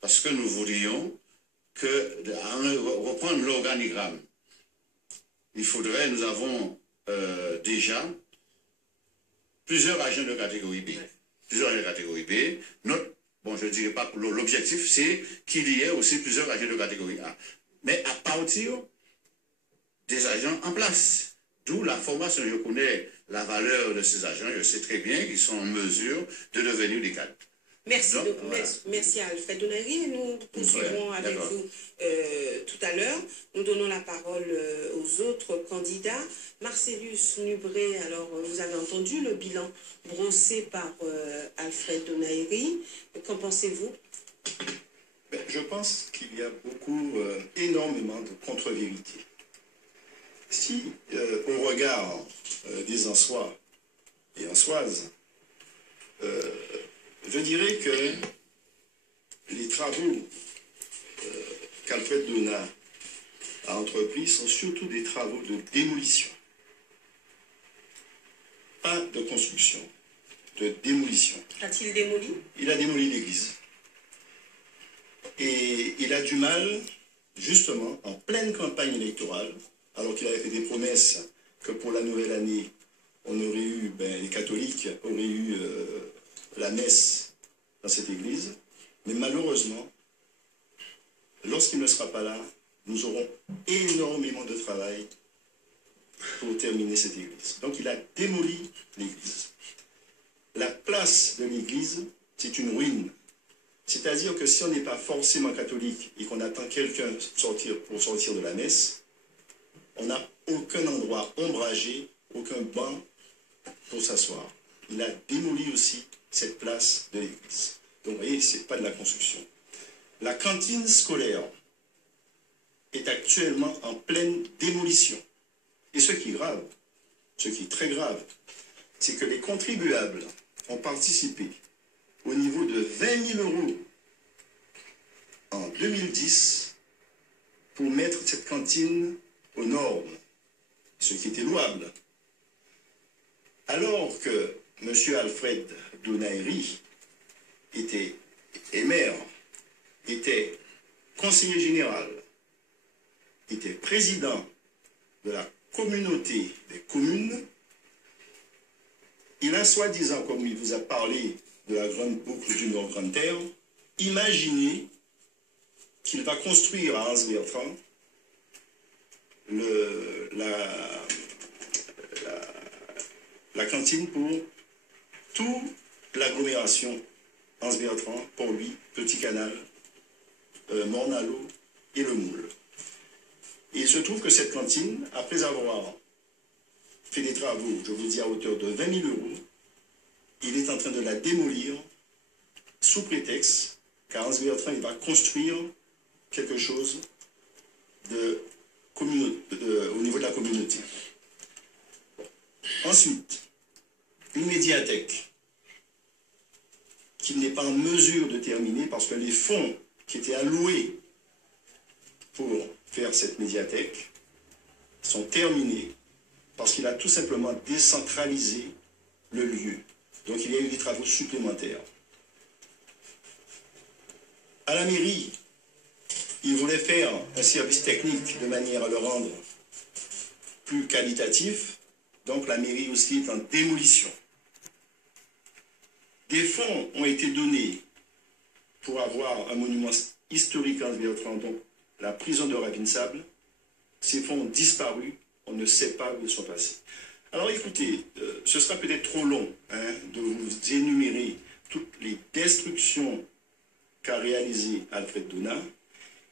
Parce que nous voulions reprendre l'organigramme. Nous avons déjà plusieurs agents de catégorie B. Je ne dirais pas que l'objectif, c'est qu'il y ait aussi plusieurs agents de catégorie A. Mais à partir des agents en place. D'où la formation. Je connais la valeur de ces agents. Je sais très bien qu'ils sont en mesure de devenir des cadres. Merci, merci à Alfred Donaïri. Nous poursuivrons avec vous tout à l'heure. Nous donnons la parole aux autres candidats. Marcellus Nubré, alors vous avez entendu le bilan brossé par Alfred Donaïri. Qu'en pensez-vous? Je pense qu'il y a énormément de contre-vérités. Si, au regard des Ansois et Ansoises, je dirais que les travaux qu'Alfred Donat a entrepris sont surtout des travaux de démolition. Pas de construction, de démolition. A-t-il démoli? Il a démoli l'église. Et il a du mal, justement, en pleine campagne électorale, alors qu'il avait fait des promesses que pour la nouvelle année, on aurait eu, les catholiques auraient eu la messe dans cette église. Mais malheureusement, lorsqu'il ne sera pas là, nous aurons énormément de travail pour terminer cette église. Donc il a démoli l'église. La place de l'église, c'est une ruine. C'est-à-dire que si on n'est pas forcément catholique et qu'on attend quelqu'un pour sortir de la messe, on n'a aucun endroit ombragé, aucun banc pour s'asseoir. Il a démoli aussi cette place de l'église. Donc vous voyez, ce n'est pas de la construction. La cantine scolaire est actuellement en pleine démolition. Et ce qui est grave, ce qui est très grave, c'est que les contribuables ont participé au niveau de 20 000 € en 2010 pour mettre cette cantine aux normes, ce qui était louable. Alors que M. Alfred Donaïri était maire, était conseiller général, était président de la communauté des communes, il a soi-disant, comme il vous a parlé de la grande boucle du Nord-Grande Terre, imaginé qu'il va construire à Anse-Bertrand la cantine pour toute l'agglomération Anse-Bertrand, Port-Louis, Petit Canal, Morne-à-l'Eau et le moule. Et il se trouve que cette cantine, après avoir fait des travaux, je vous dis à hauteur de 20 000 euros, il est en train de la démolir sous prétexte qu'à Anse-Bertrand, il va construire quelque chose au niveau de la communauté. Ensuite, une médiathèque qu'il n'est pas en mesure de terminer parce que les fonds qui étaient alloués pour faire cette médiathèque sont terminés parce qu'il a tout simplement décentralisé le lieu. Donc il y a eu des travaux supplémentaires. À la mairie, il voulait faire un service technique de manière à le rendre plus qualitatif. Donc la mairie aussi est en démolition. Des fonds ont été donnés pour avoir un monument historique en Anse-Bertrand, donc la prison de Ravinsable. Ces fonds ont disparu, on ne sait pas où ils sont passés. Alors écoutez, ce sera peut-être trop long de vous énumérer toutes les destructions qu'a réalisées Alfred Donat.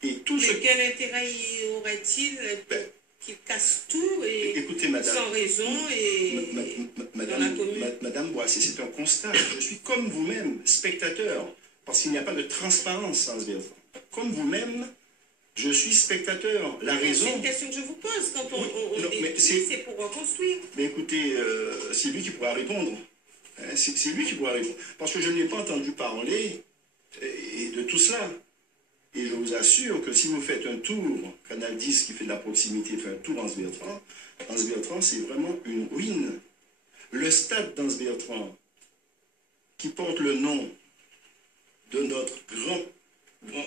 Et tout mais quel intérêt aurait-il qu'il casse tout et écoutez, madame, sans raison et dans la commune? Madame Boissy, c'est un constat. Je suis comme vous-même, spectateur, parce qu'il n'y a pas de transparence en Anse-Bertrand. Comme vous-même, je suis spectateur. La raison... C'est une question que je vous pose. Quand on détruit, c'est pour reconstruire. Mais écoutez, c'est lui qui pourra répondre. Hein, c'est lui qui pourra répondre. Parce que je n'ai pas entendu parler de tout cela. Et je vous assure que si vous faites un tour, Canal 10 qui fait de la proximité fait un tour en Anse-Bertrand, c'est vraiment une ruine. Le stade d'Anse-Bertrand, qui porte le nom de notre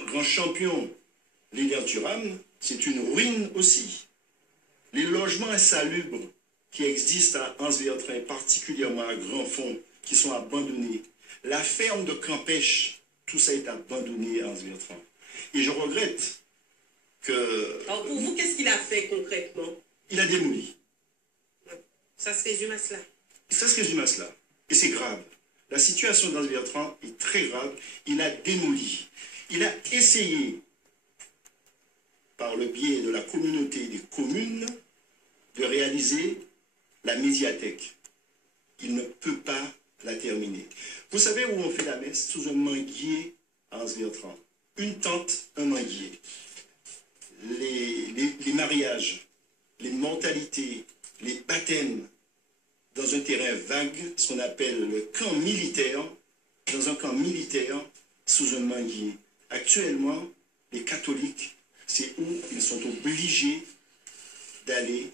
grand champion, Lilian Thuram, c'est une ruine aussi. Les logements insalubres qui existent à Anse-Bertrand, particulièrement à Grand-Fond, qui sont abandonnés. La ferme de Campèche, tout ça est abandonné à Anse-Bertrand. Et je regrette que... Alors pour vous, qu'est-ce qu'il a fait concrètement? Il a démoli. Ça se résume à cela. Ça se résume à cela. Et c'est grave. La situation d'Anse-Bertrand est très grave. Il a démoli. Il a essayé, par le biais de la communauté des communes, de réaliser la médiathèque. Il ne peut pas la terminer. Vous savez où on fait la messe? Sous un manguier à Anse-Bertrand. Une tente, un manguier. Les mariages, les mortalités, les baptêmes, dans un terrain vague, ce qu'on appelle le camp militaire, dans un camp militaire, sous un manguier. Actuellement, les catholiques, c'est où ils sont obligés d'aller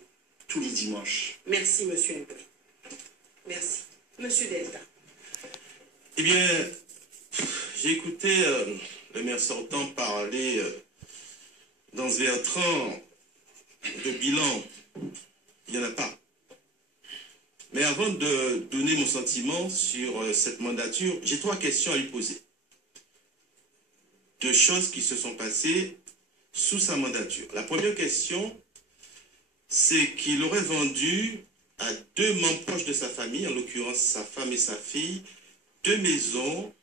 tous les dimanches. Merci, monsieur Lebel. Merci. Monsieur Delta. Eh bien, j'ai écouté le maire sortant parler d'Anse-Bertrand, de bilan. Il n'y en a pas. Mais avant de donner mon sentiment sur cette mandature, j'ai 3 questions à lui poser. 2 choses qui se sont passées sous sa mandature. La première question, c'est qu'il aurait vendu à 2 membres proches de sa famille, en l'occurrence sa femme et sa fille, 2 maisons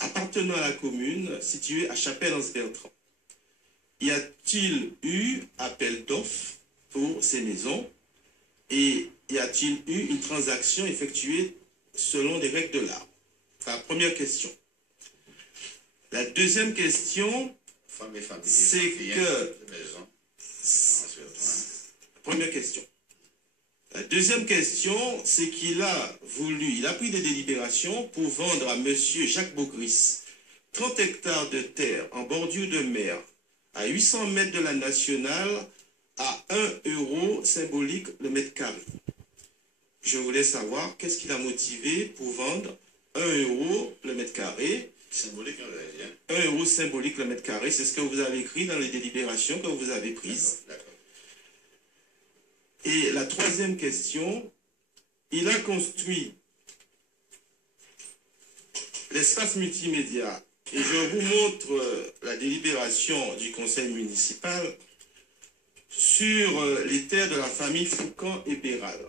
appartenant à la commune située à Chapelle-Anse-Bertrand. Y a-t-il eu appel d'offres pour ces maisons et y a-t-il eu une transaction effectuée selon les règles de l'art? La première question. La deuxième question, c'est que... Première question. La deuxième question, c'est qu'il a voulu, il a pris des délibérations pour vendre à M. Jacques Beaugris 30 hectares de terre en bordure de mer à 800 mètres de la nationale à 1 euro symbolique le mètre carré. Je voulais savoir qu'est-ce qui l'a motivé pour vendre 1 euro le mètre carré. Symbolique, 1 euro symbolique le mètre carré, c'est ce que vous avez écrit dans les délibérations que vous avez prises. D'accord. Et la troisième question, il a construit l'espace multimédia. Et je vous montre la délibération du conseil municipal sur les terres de la famille Foucan et Béral.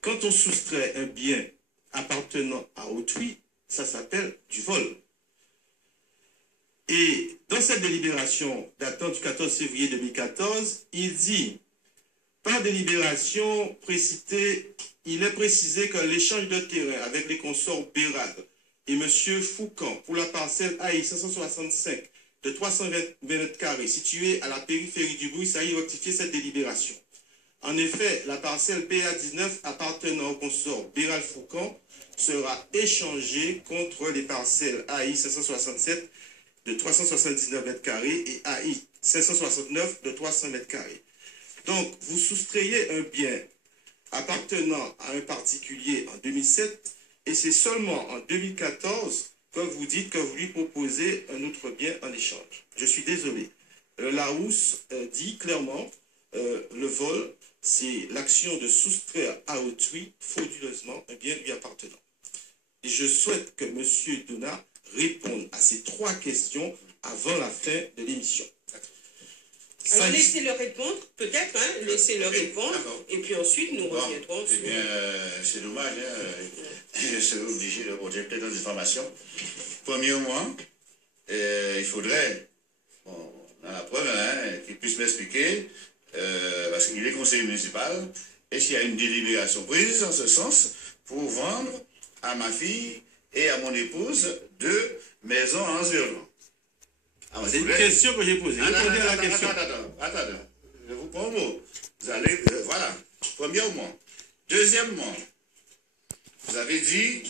Quand on soustrait un bien appartenant à autrui, ça s'appelle du vol. Et dans cette délibération datant du 14 février 2014, il dit, par délibération précitée, il est précisé que l'échange de terrain avec les consorts Bérad et M. Foucan pour la parcelle AI 565 de 320 mètres carrés située à la périphérie du Bruy, ça a rectifié cette délibération. En effet, la parcelle BA19 appartenant au consort Bérad Foucan sera échangée contre les parcelles AI 567 de 379 mètres carrés et AI 569 de 300 mètres carrés. Donc, vous soustrayez un bien appartenant à un particulier en 2007 et c'est seulement en 2014 que vous dites que vous lui proposez un autre bien en échange. Je suis désolé. Larousse dit clairement, le vol, c'est l'action de soustraire à autrui frauduleusement un bien lui appartenant. Et je souhaite que M. Donat réponde à ces 3 questions avant la fin de l'émission. Alors laissez-le répondre, peut-être, hein, laissez-le répondre, et puis ensuite nous reviendrons sur... C'est dommage, hein, je serai obligé de porter peut-être des informations. Premièrement, il faudrait, bon, dans la preuve, hein, qu'il puisse m'expliquer, parce qu'il est conseiller municipal, est-ce qu'il y a une délibération prise en ce sens pour vendre à ma fille et à mon épouse 2 maisons en environnement. C'est une question que j'ai posée. Répondez à la question. Attends. Je vous prends un mot. Vous allez, voilà. Premièrement. Deuxièmement, vous avez dit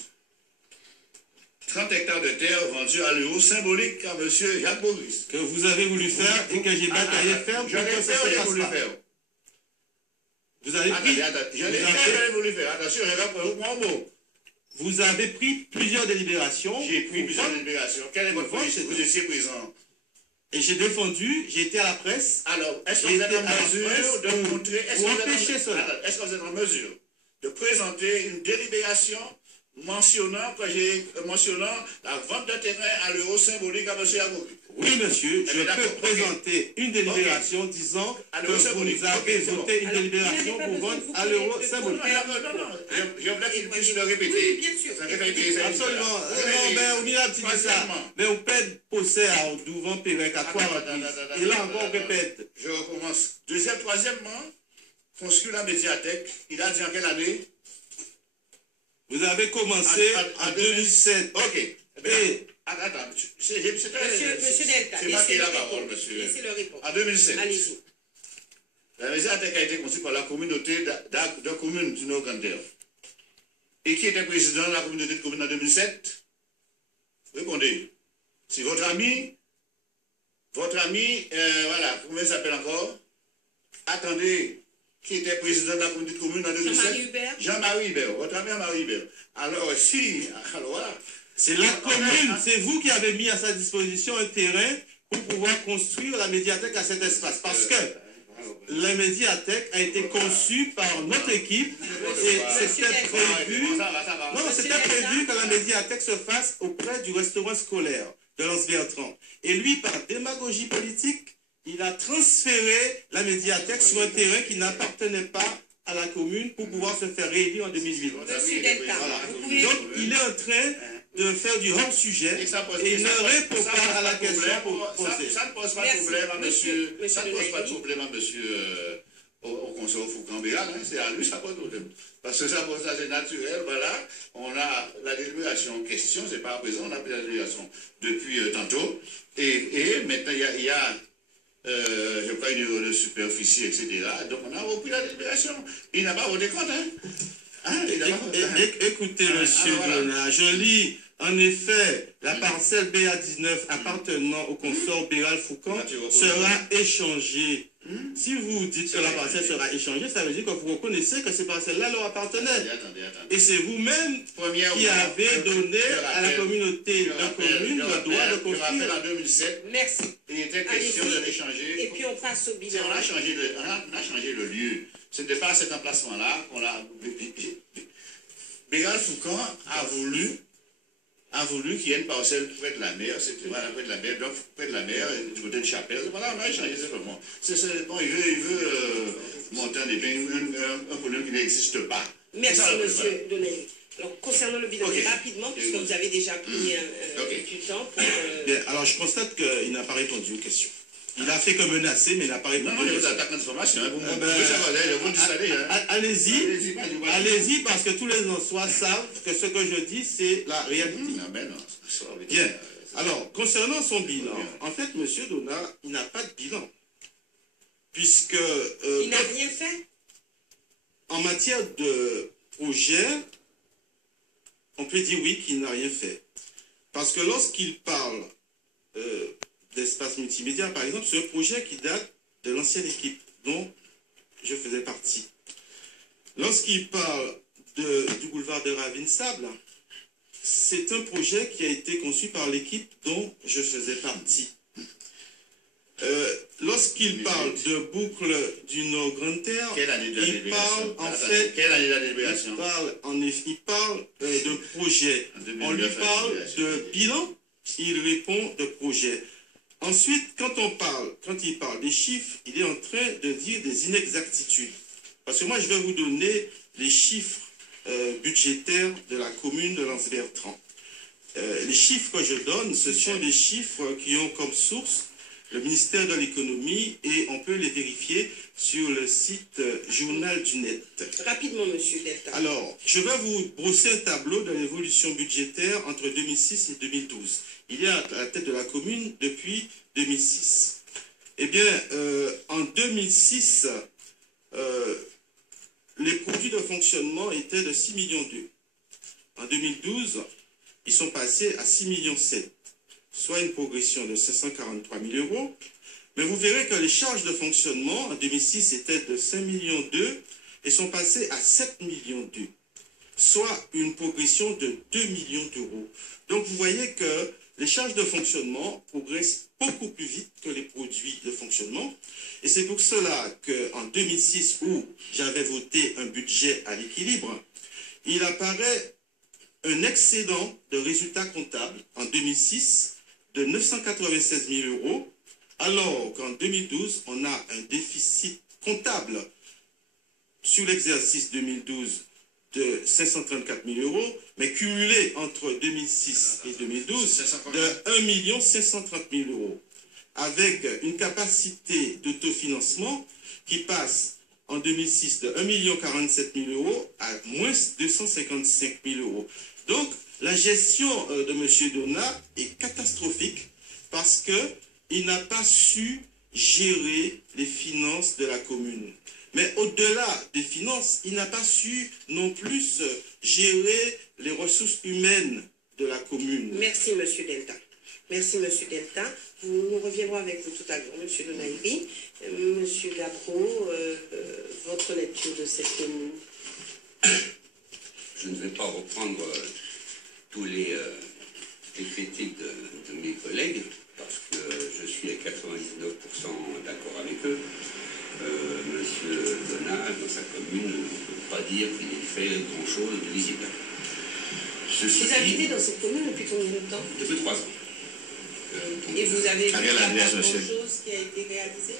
30 hectares de terre vendus à l'euro symbolique à M. Jacques Boris. Que vous avez voulu faire et que j'ai bataillé faire pour que ça se passe pas. Vous avez pris... J'avais voulu faire. Attention, je vais prendre un mot. Vous avez pris plusieurs délibérations. J'ai pris plusieurs délibérations. Quelle est votre position? Vous étiez présent. Et j'ai défendu, j'ai été à la presse. Alors, est-ce que vous êtes en mesure de montrer... Est-ce que vous êtes en mesure de présenter une délibération mentionnant la vente de terrain à l'euro symbolique à M. Yagouri? Oui, monsieur, je peux présenter une délibération disant que vous avez voté une délibération pour vendre à l'euro symbolique. Non, je voudrais qu'il puisse le répéter. Oui, bien sûr. Absolument. Non, mais on a dit ça. Mais on pète possède à Douvant Pérec à 3 reprises. Et là encore, on répète. Je recommence. Troisièmement, consul la médiathèque, il a dit en quelle année? Vous avez commencé en 2007. Ok. Et... Attends, Monsieur Delta, c'est moi qui ai la parole, monsieur. Laissez-le répondre. En 2007. Allez-y. La médiathèque a été conçue par la communauté de communes du Nord-Grande-Terre. Et qui était président de la communauté de communes en 2007? Répondez. C'est votre ami, voilà, comment il s'appelle encore? Attendez, qui était président de la communauté de communes en 2007? Jean-Marie Hubert. Jean-Marie Hubert, votre ami Jean-Marie Hubert. Alors voilà. C'est la commune, c'est vous qui avez mis à sa disposition un terrain pour pouvoir construire la médiathèque à cet espace. Parce que la médiathèque a été conçue par notre équipe et c'était prévu. Non, c'était prévu que la médiathèque se fasse auprès du restaurant scolaire de Lance Bertrand. Et lui, par démagogie politique, il a transféré la médiathèque sur un terrain qui n'appartenait pas à la commune pour pouvoir se faire réélire en 2008. Voilà. Donc, il est en train de faire du hors-sujet et il ne répond pas à la question posée. Ça ne pose pas de problème à monsieur. Ça ne pose pas de problème à monsieur au conseil Foucan-Bérad, hein, c'est à lui ça pose problème. Parce que ça pose c'est naturel, voilà. On a la délibération en question, c'est pas à présent, on a pris la délibération depuis tantôt. Et maintenant, il y a je crois une erreur de superficie, etc. Donc on a repris la délibération. Il n'a pas voté contre, hein. Écoutez, monsieur Donat, je lis. En effet, la parcelle BA19 appartenant au consort Bérad Foucan sera échangée. Si vous dites que la parcelle sera échangée, ça veut dire que vous reconnaissez que ces parcelles-là leur appartenaient. Attendez. Et c'est vous-même qui avez donné à la communauté de communes le droit de construire. En 2007, merci. Il était question de l'échanger. Et puis on passe au bilan. On a changé le lieu. Ce n'était pas à cet emplacement-là qu'on l'a... Bérad Foucan a voulu qu'il y ait une parcelle près de la mer, près de la mer, donc près de la mer, du côté de Chapelle. Voilà, on a échangé simplement. Bon, il veut monter un problème qui n'existe pas. Merci, monsieur Donnelly. Alors, concernant le bilan, Ok. rapidement, puisque vous avez déjà pris du temps pour... Bien, alors je constate qu'il n'a pas répondu aux questions. Il a fait que menacer, mais il n'a pas répondu Non, aux je vous questions. attaque l'information. Vous ben, pouvez savoir, je vous dis ça. Allez-y, Allez-y, parce que tous les Ansois savent que ce que je dis, c'est la réalité. Non, mais non, ça veut dire, Bien. Alors, concernant son bilan, en fait, M. Donat, il n'a pas de bilan. Puisque... il n'a rien fait. En matière de projet, on peut dire oui qu'il n'a rien fait. Parce que lorsqu'il parle d'espace multimédia, par exemple, c'est un projet qui date de l'ancienne équipe dont je faisais partie. Lorsqu'il parle du boulevard de Ravine-Sable, c'est un projet qui a été conçu par l'équipe dont je faisais partie. Lorsqu'il parle de boucle du Nord Grande Terre, il parle en fait, il parle de projet. On lui parle de bilan, il répond de projet. Ensuite, quand il parle des chiffres, il est en train de dire des inexactitudes. Parce que moi, je vais vous donner les chiffres budgétaires de la commune de Lens-Bertrand. Les chiffres que je donne, ce sont des chiffres qui ont comme source le ministère de l'économie et on peut les vérifier sur le site Journal du Net. Rapidement, monsieur Delta. Alors, je vais vous brosser un tableau de l'évolution budgétaire entre 2006 et 2012. Il est à la tête de la commune depuis 2006. Eh bien, en 2006, les produits de fonctionnement étaient de 6,2 millions. En 2012, ils sont passés à 6,7 millions, soit une progression de 543 000 euros. Mais vous verrez que les charges de fonctionnement en 2006 étaient de 5,2 millions et sont passées à 7,2 millions, soit une progression de 2 millions d'euros. Donc vous voyez que les charges de fonctionnement progressent beaucoup plus vite que les produits de fonctionnement. Et c'est pour cela qu'en 2006, où j'avais voté un budget à l'équilibre, il apparaît un excédent de résultats comptables en 2006 de 996 000 euros, alors qu'en 2012, on a un déficit comptable sur l'exercice 2012 de 534 000 euros, mais cumulé entre 2006 et 2012 de 1 530 000 euros, avec une capacité d'autofinancement qui passe en 2006 de 1 047 000 euros à moins 255 000 euros. Donc, la gestion de M. Donat est catastrophique parce qu'il n'a pas su gérer les finances de la commune. Mais au-delà des finances, il n'a pas su non plus gérer les ressources humaines de la commune. Merci, M. Delta. Merci, M. Delta. Nous reviendrons avec vous tout à l'heure, M. Donaïri. M. Gabro, votre lecture de cette commune. Je ne vais pas reprendre tous les critiques de mes collègues, parce que je suis à 99% d'accord avec eux. Monsieur Donat, dans sa commune, ne peut pas dire qu'il ait fait grand-chose de visible. Vous habitez dans cette commune depuis combien de temps? Depuis 3 ans. Et vous avez vu qu'il n'y a pas monsieur. grand-chose qui a été réalisé?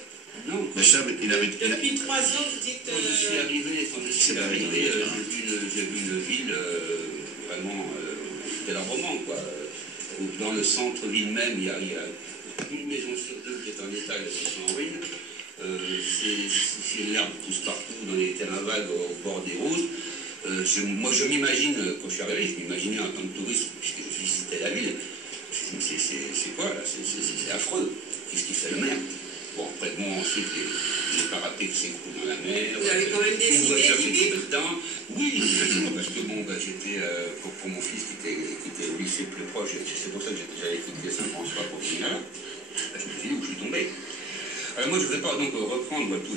Non. Depuis 3 ans, vous dites... Quand je suis arrivé, j'ai vu une ville vraiment délabrement, quoi. Dans le centre-ville même, il y a une maison sur deux qui est en état de sont en ruine. C'est l'herbe pousse partout dans les terrains vagues au bord des routes. Moi, je m'imagine, quand je suis arrivé, je m'imaginais en tant que touriste, puisque je visitais la ville. C'est quoi là? C'est affreux. Qu'est-ce qu'il fait le maire? Bon, après, ensuite, les parapets qui s'écroulent dans la mer. Vous avez quand même décidé d'y vivre? Oui, parce que bon, j'étais, pour mon fils qui était au lycée plus proche, c'est pour ça que j'avais quitté Saint-François pour venir là. Je me suis dit où je suis tombé. Alors moi, je ne vais pas donc reprendre tous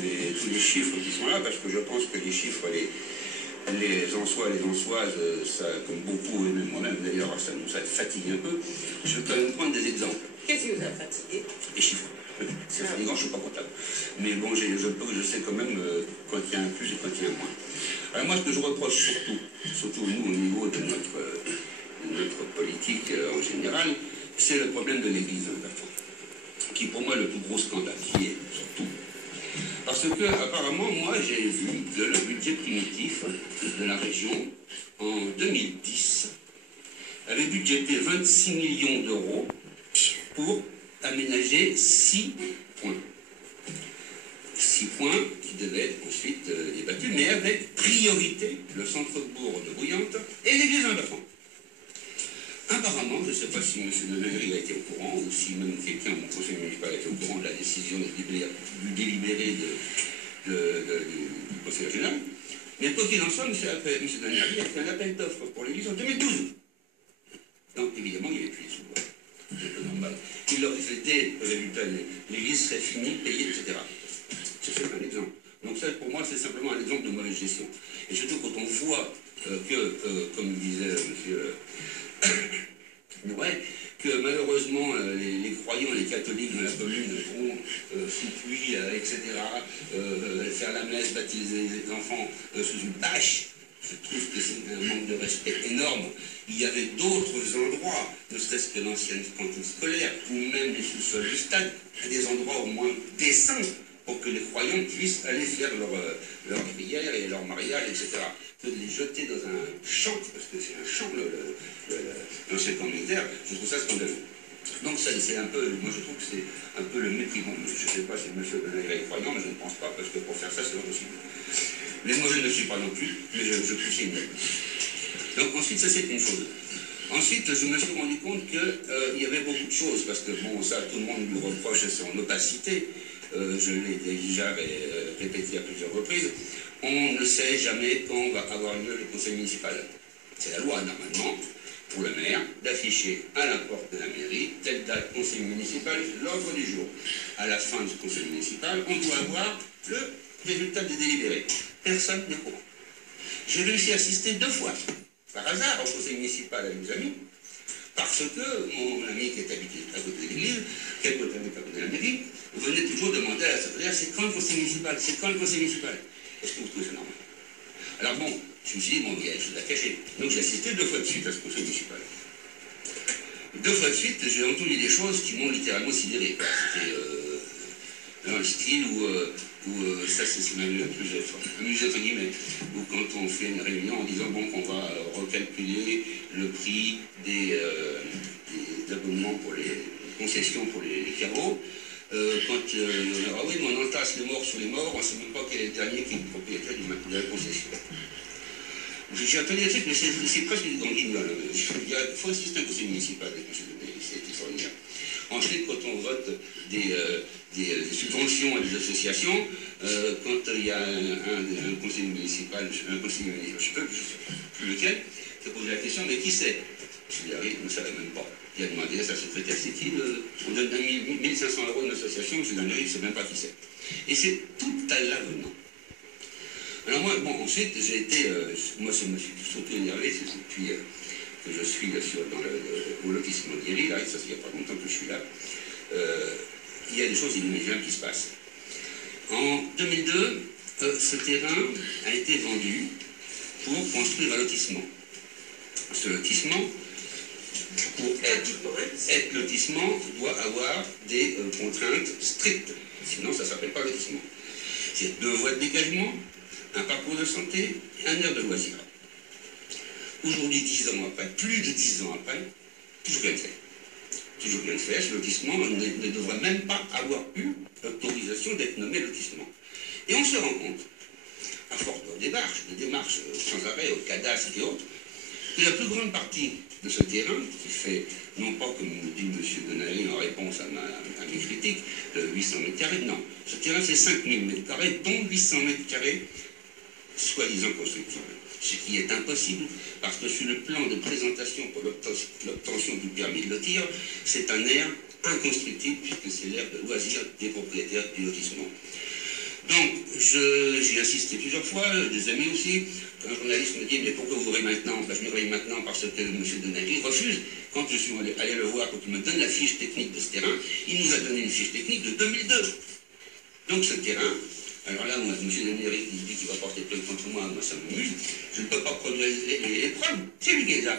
les chiffres qui sont là, parce que je pense que les chiffres, les Ansois et les Ansoises, ça, comme beaucoup, et même moi-même d'ailleurs, ça fatigue un peu. Je vais quand même prendre des exemples. Qu'est-ce qui vous a fatigué? Les chiffres. C'est fatigant, je ne suis pas comptable. Mais bon, je sais quand même quand il y a un plus et quand il y a un moins. Alors moi, ce que je reproche surtout nous, au niveau de notre politique en général, c'est le problème de l'église de Bertrand, qui pour moi est le plus gros scandale, qui est surtout. Parce que, apparemment, moi, j'ai vu que le budget primitif de la région en 2010, avait budgété 26 millions d'euros pour aménager 6 points. 6 points qui devaient être ensuite débattus, mais avec priorité le centre-bourg de Bouillante et l'église Saint-Bertrand. Apparemment, je ne sais pas si M. Denery a été au courant, ou si même quelqu'un au conseil municipal a été au courant de la décision du délibéré du conseil régional, mais quoi qu'il en soit, M. Denery a fait un appel d'offres pour l'église en 2012. Donc évidemment, il n'y avait plus les sous. C'est normal. Il aurait fait des résultats, l'église serait finie, payée, etc. C'est un exemple. Donc ça, pour moi, c'est simplement un exemple de mauvaise gestion. Et surtout quand on voit comme disait M. Mouret, que malheureusement les croyants, les catholiques de la commune vont sous pluie, etc., faire la messe, baptiser les enfants sous une bâche. Je trouve que c'est un manque de respect énorme. Il y avait d'autres endroits, ne serait-ce que l'ancienne cantine scolaire, ou même les sous-sols du stade, à des endroits au moins décents pour que les croyants puissent aller faire leur prière et leur mariage, etc. Que de les jeter dans un champ, parce que c'est un champ, l'ancien camp militaire, je trouve ça scandaleux. Donc c'est un peu, moi je trouve que c'est un peu le mépris. Bon, je ne sais pas si M. Denery est croyant, mais je ne pense pas, parce que pour faire ça, c'est pas possible. Mais moi je ne le suis pas non plus, mais je poussais une aide. Donc ensuite, ça c'est une chose. Ensuite, je me suis rendu compte qu'il y avait beaucoup de choses, parce que bon, ça tout le monde lui reproche son opacité. Je l'ai déjà répété à plusieurs reprises. On ne sait jamais quand va avoir lieu le conseil municipal. C'est la loi, normalement, pour le maire, d'afficher à la porte de la mairie, telle date conseil municipal, l'ordre du jour. À la fin du conseil municipal, on doit avoir le résultat des délibérés. Personne n'est au courant. J'ai réussi à assister 2 fois, par hasard, au conseil municipal avec mes amis, parce que mon ami qui est habité à côté de l'église, qui est à côté de la mairie, venait toujours demander à la secrétaire, c'est quand le conseil municipal? C'est quand le conseil municipal? Est-ce que vous trouvez ça normal? Alors bon, je me suis dit, bon, il y a des choses à cacher. Donc j'ai assisté 2 fois de suite à ce conseil municipal. 2 fois de suite, j'ai entendu des choses qui m'ont littéralement sidéré. C'était dans le style où ça c'est m'avait amusé entre guillemets, où quand on fait une réunion en disant bon qu'on va recalculer le prix des abonnements pour les concessions pour les carreaux, quand ah oui, mais on entasse les morts sur les morts, on ne sait même pas quel est le dernier qui est le propriétaire de la concession. J'ai entendu des trucs, mais c'est presque du grand guignol. Il faut assister un conseil municipal avec M. Denery, c'est extraordinaire. Ensuite, quand on vote des subventions à des associations, quand il y a un conseil municipal, je ne sais plus lequel, se pose la question, mais qui c'est? M. Denery ne savait même pas. Il a demandé à sa secrétaire, c'est qui on donne 1 500 € d'une association, M. Denery ne sait même pas qui c'est. Et c'est tout à l'avenant. Alors moi, bon, ensuite, j'ai été, moi ça me suis surtout énervé, c'est depuis que je suis au lotissement d'Iry, là, et ça il n'y a pas longtemps que je suis là, il y a des choses inimaginables qui se passent. En 2002, ce terrain a été vendu pour construire un lotissement. Ce lotissement, pour être lotissement, doit avoir des contraintes strictes, sinon ça ne s'appelle pas lotissement. C'est 2 voies de dégagement, un parcours de santé, un aire de loisirs. Aujourd'hui, 10 ans après, plus de 10 ans après, toujours rien de fait. Toujours rien de fait, ce lotissement ne devrait même pas avoir eu l'autorisation d'être nommé lotissement. Et on se rend compte, à force de démarches sans arrêt au cadastre et autres, que la plus grande partie de ce terrain, qui fait, non pas comme nous dit M. Denery en réponse à mes critiques, 800 m², non, ce terrain c'est 5000 m², dont 800 m² soi-disant constructibles. Ce qui est impossible, parce que sur le plan de présentation pour l'obtention du permis de lotir, c'est un aire inconstructible, puisque c'est l'aire de loisirs des propriétaires du lotissement. Donc, j'ai insisté plusieurs fois, des amis aussi. Un journaliste me dit, mais pourquoi vous réveillez maintenant? Ben, je me réveille maintenant parce que M. Denery refuse. Quand je suis allé le voir, quand il me donne la fiche technique de ce terrain, il nous a donné une fiche technique de 2002. Donc ce terrain, alors là, moi, M. Denery qui dit qu'il va porter plainte contre moi, moi ça m'amuse, je ne peux pas produire les preuves, c'est lui qui les a.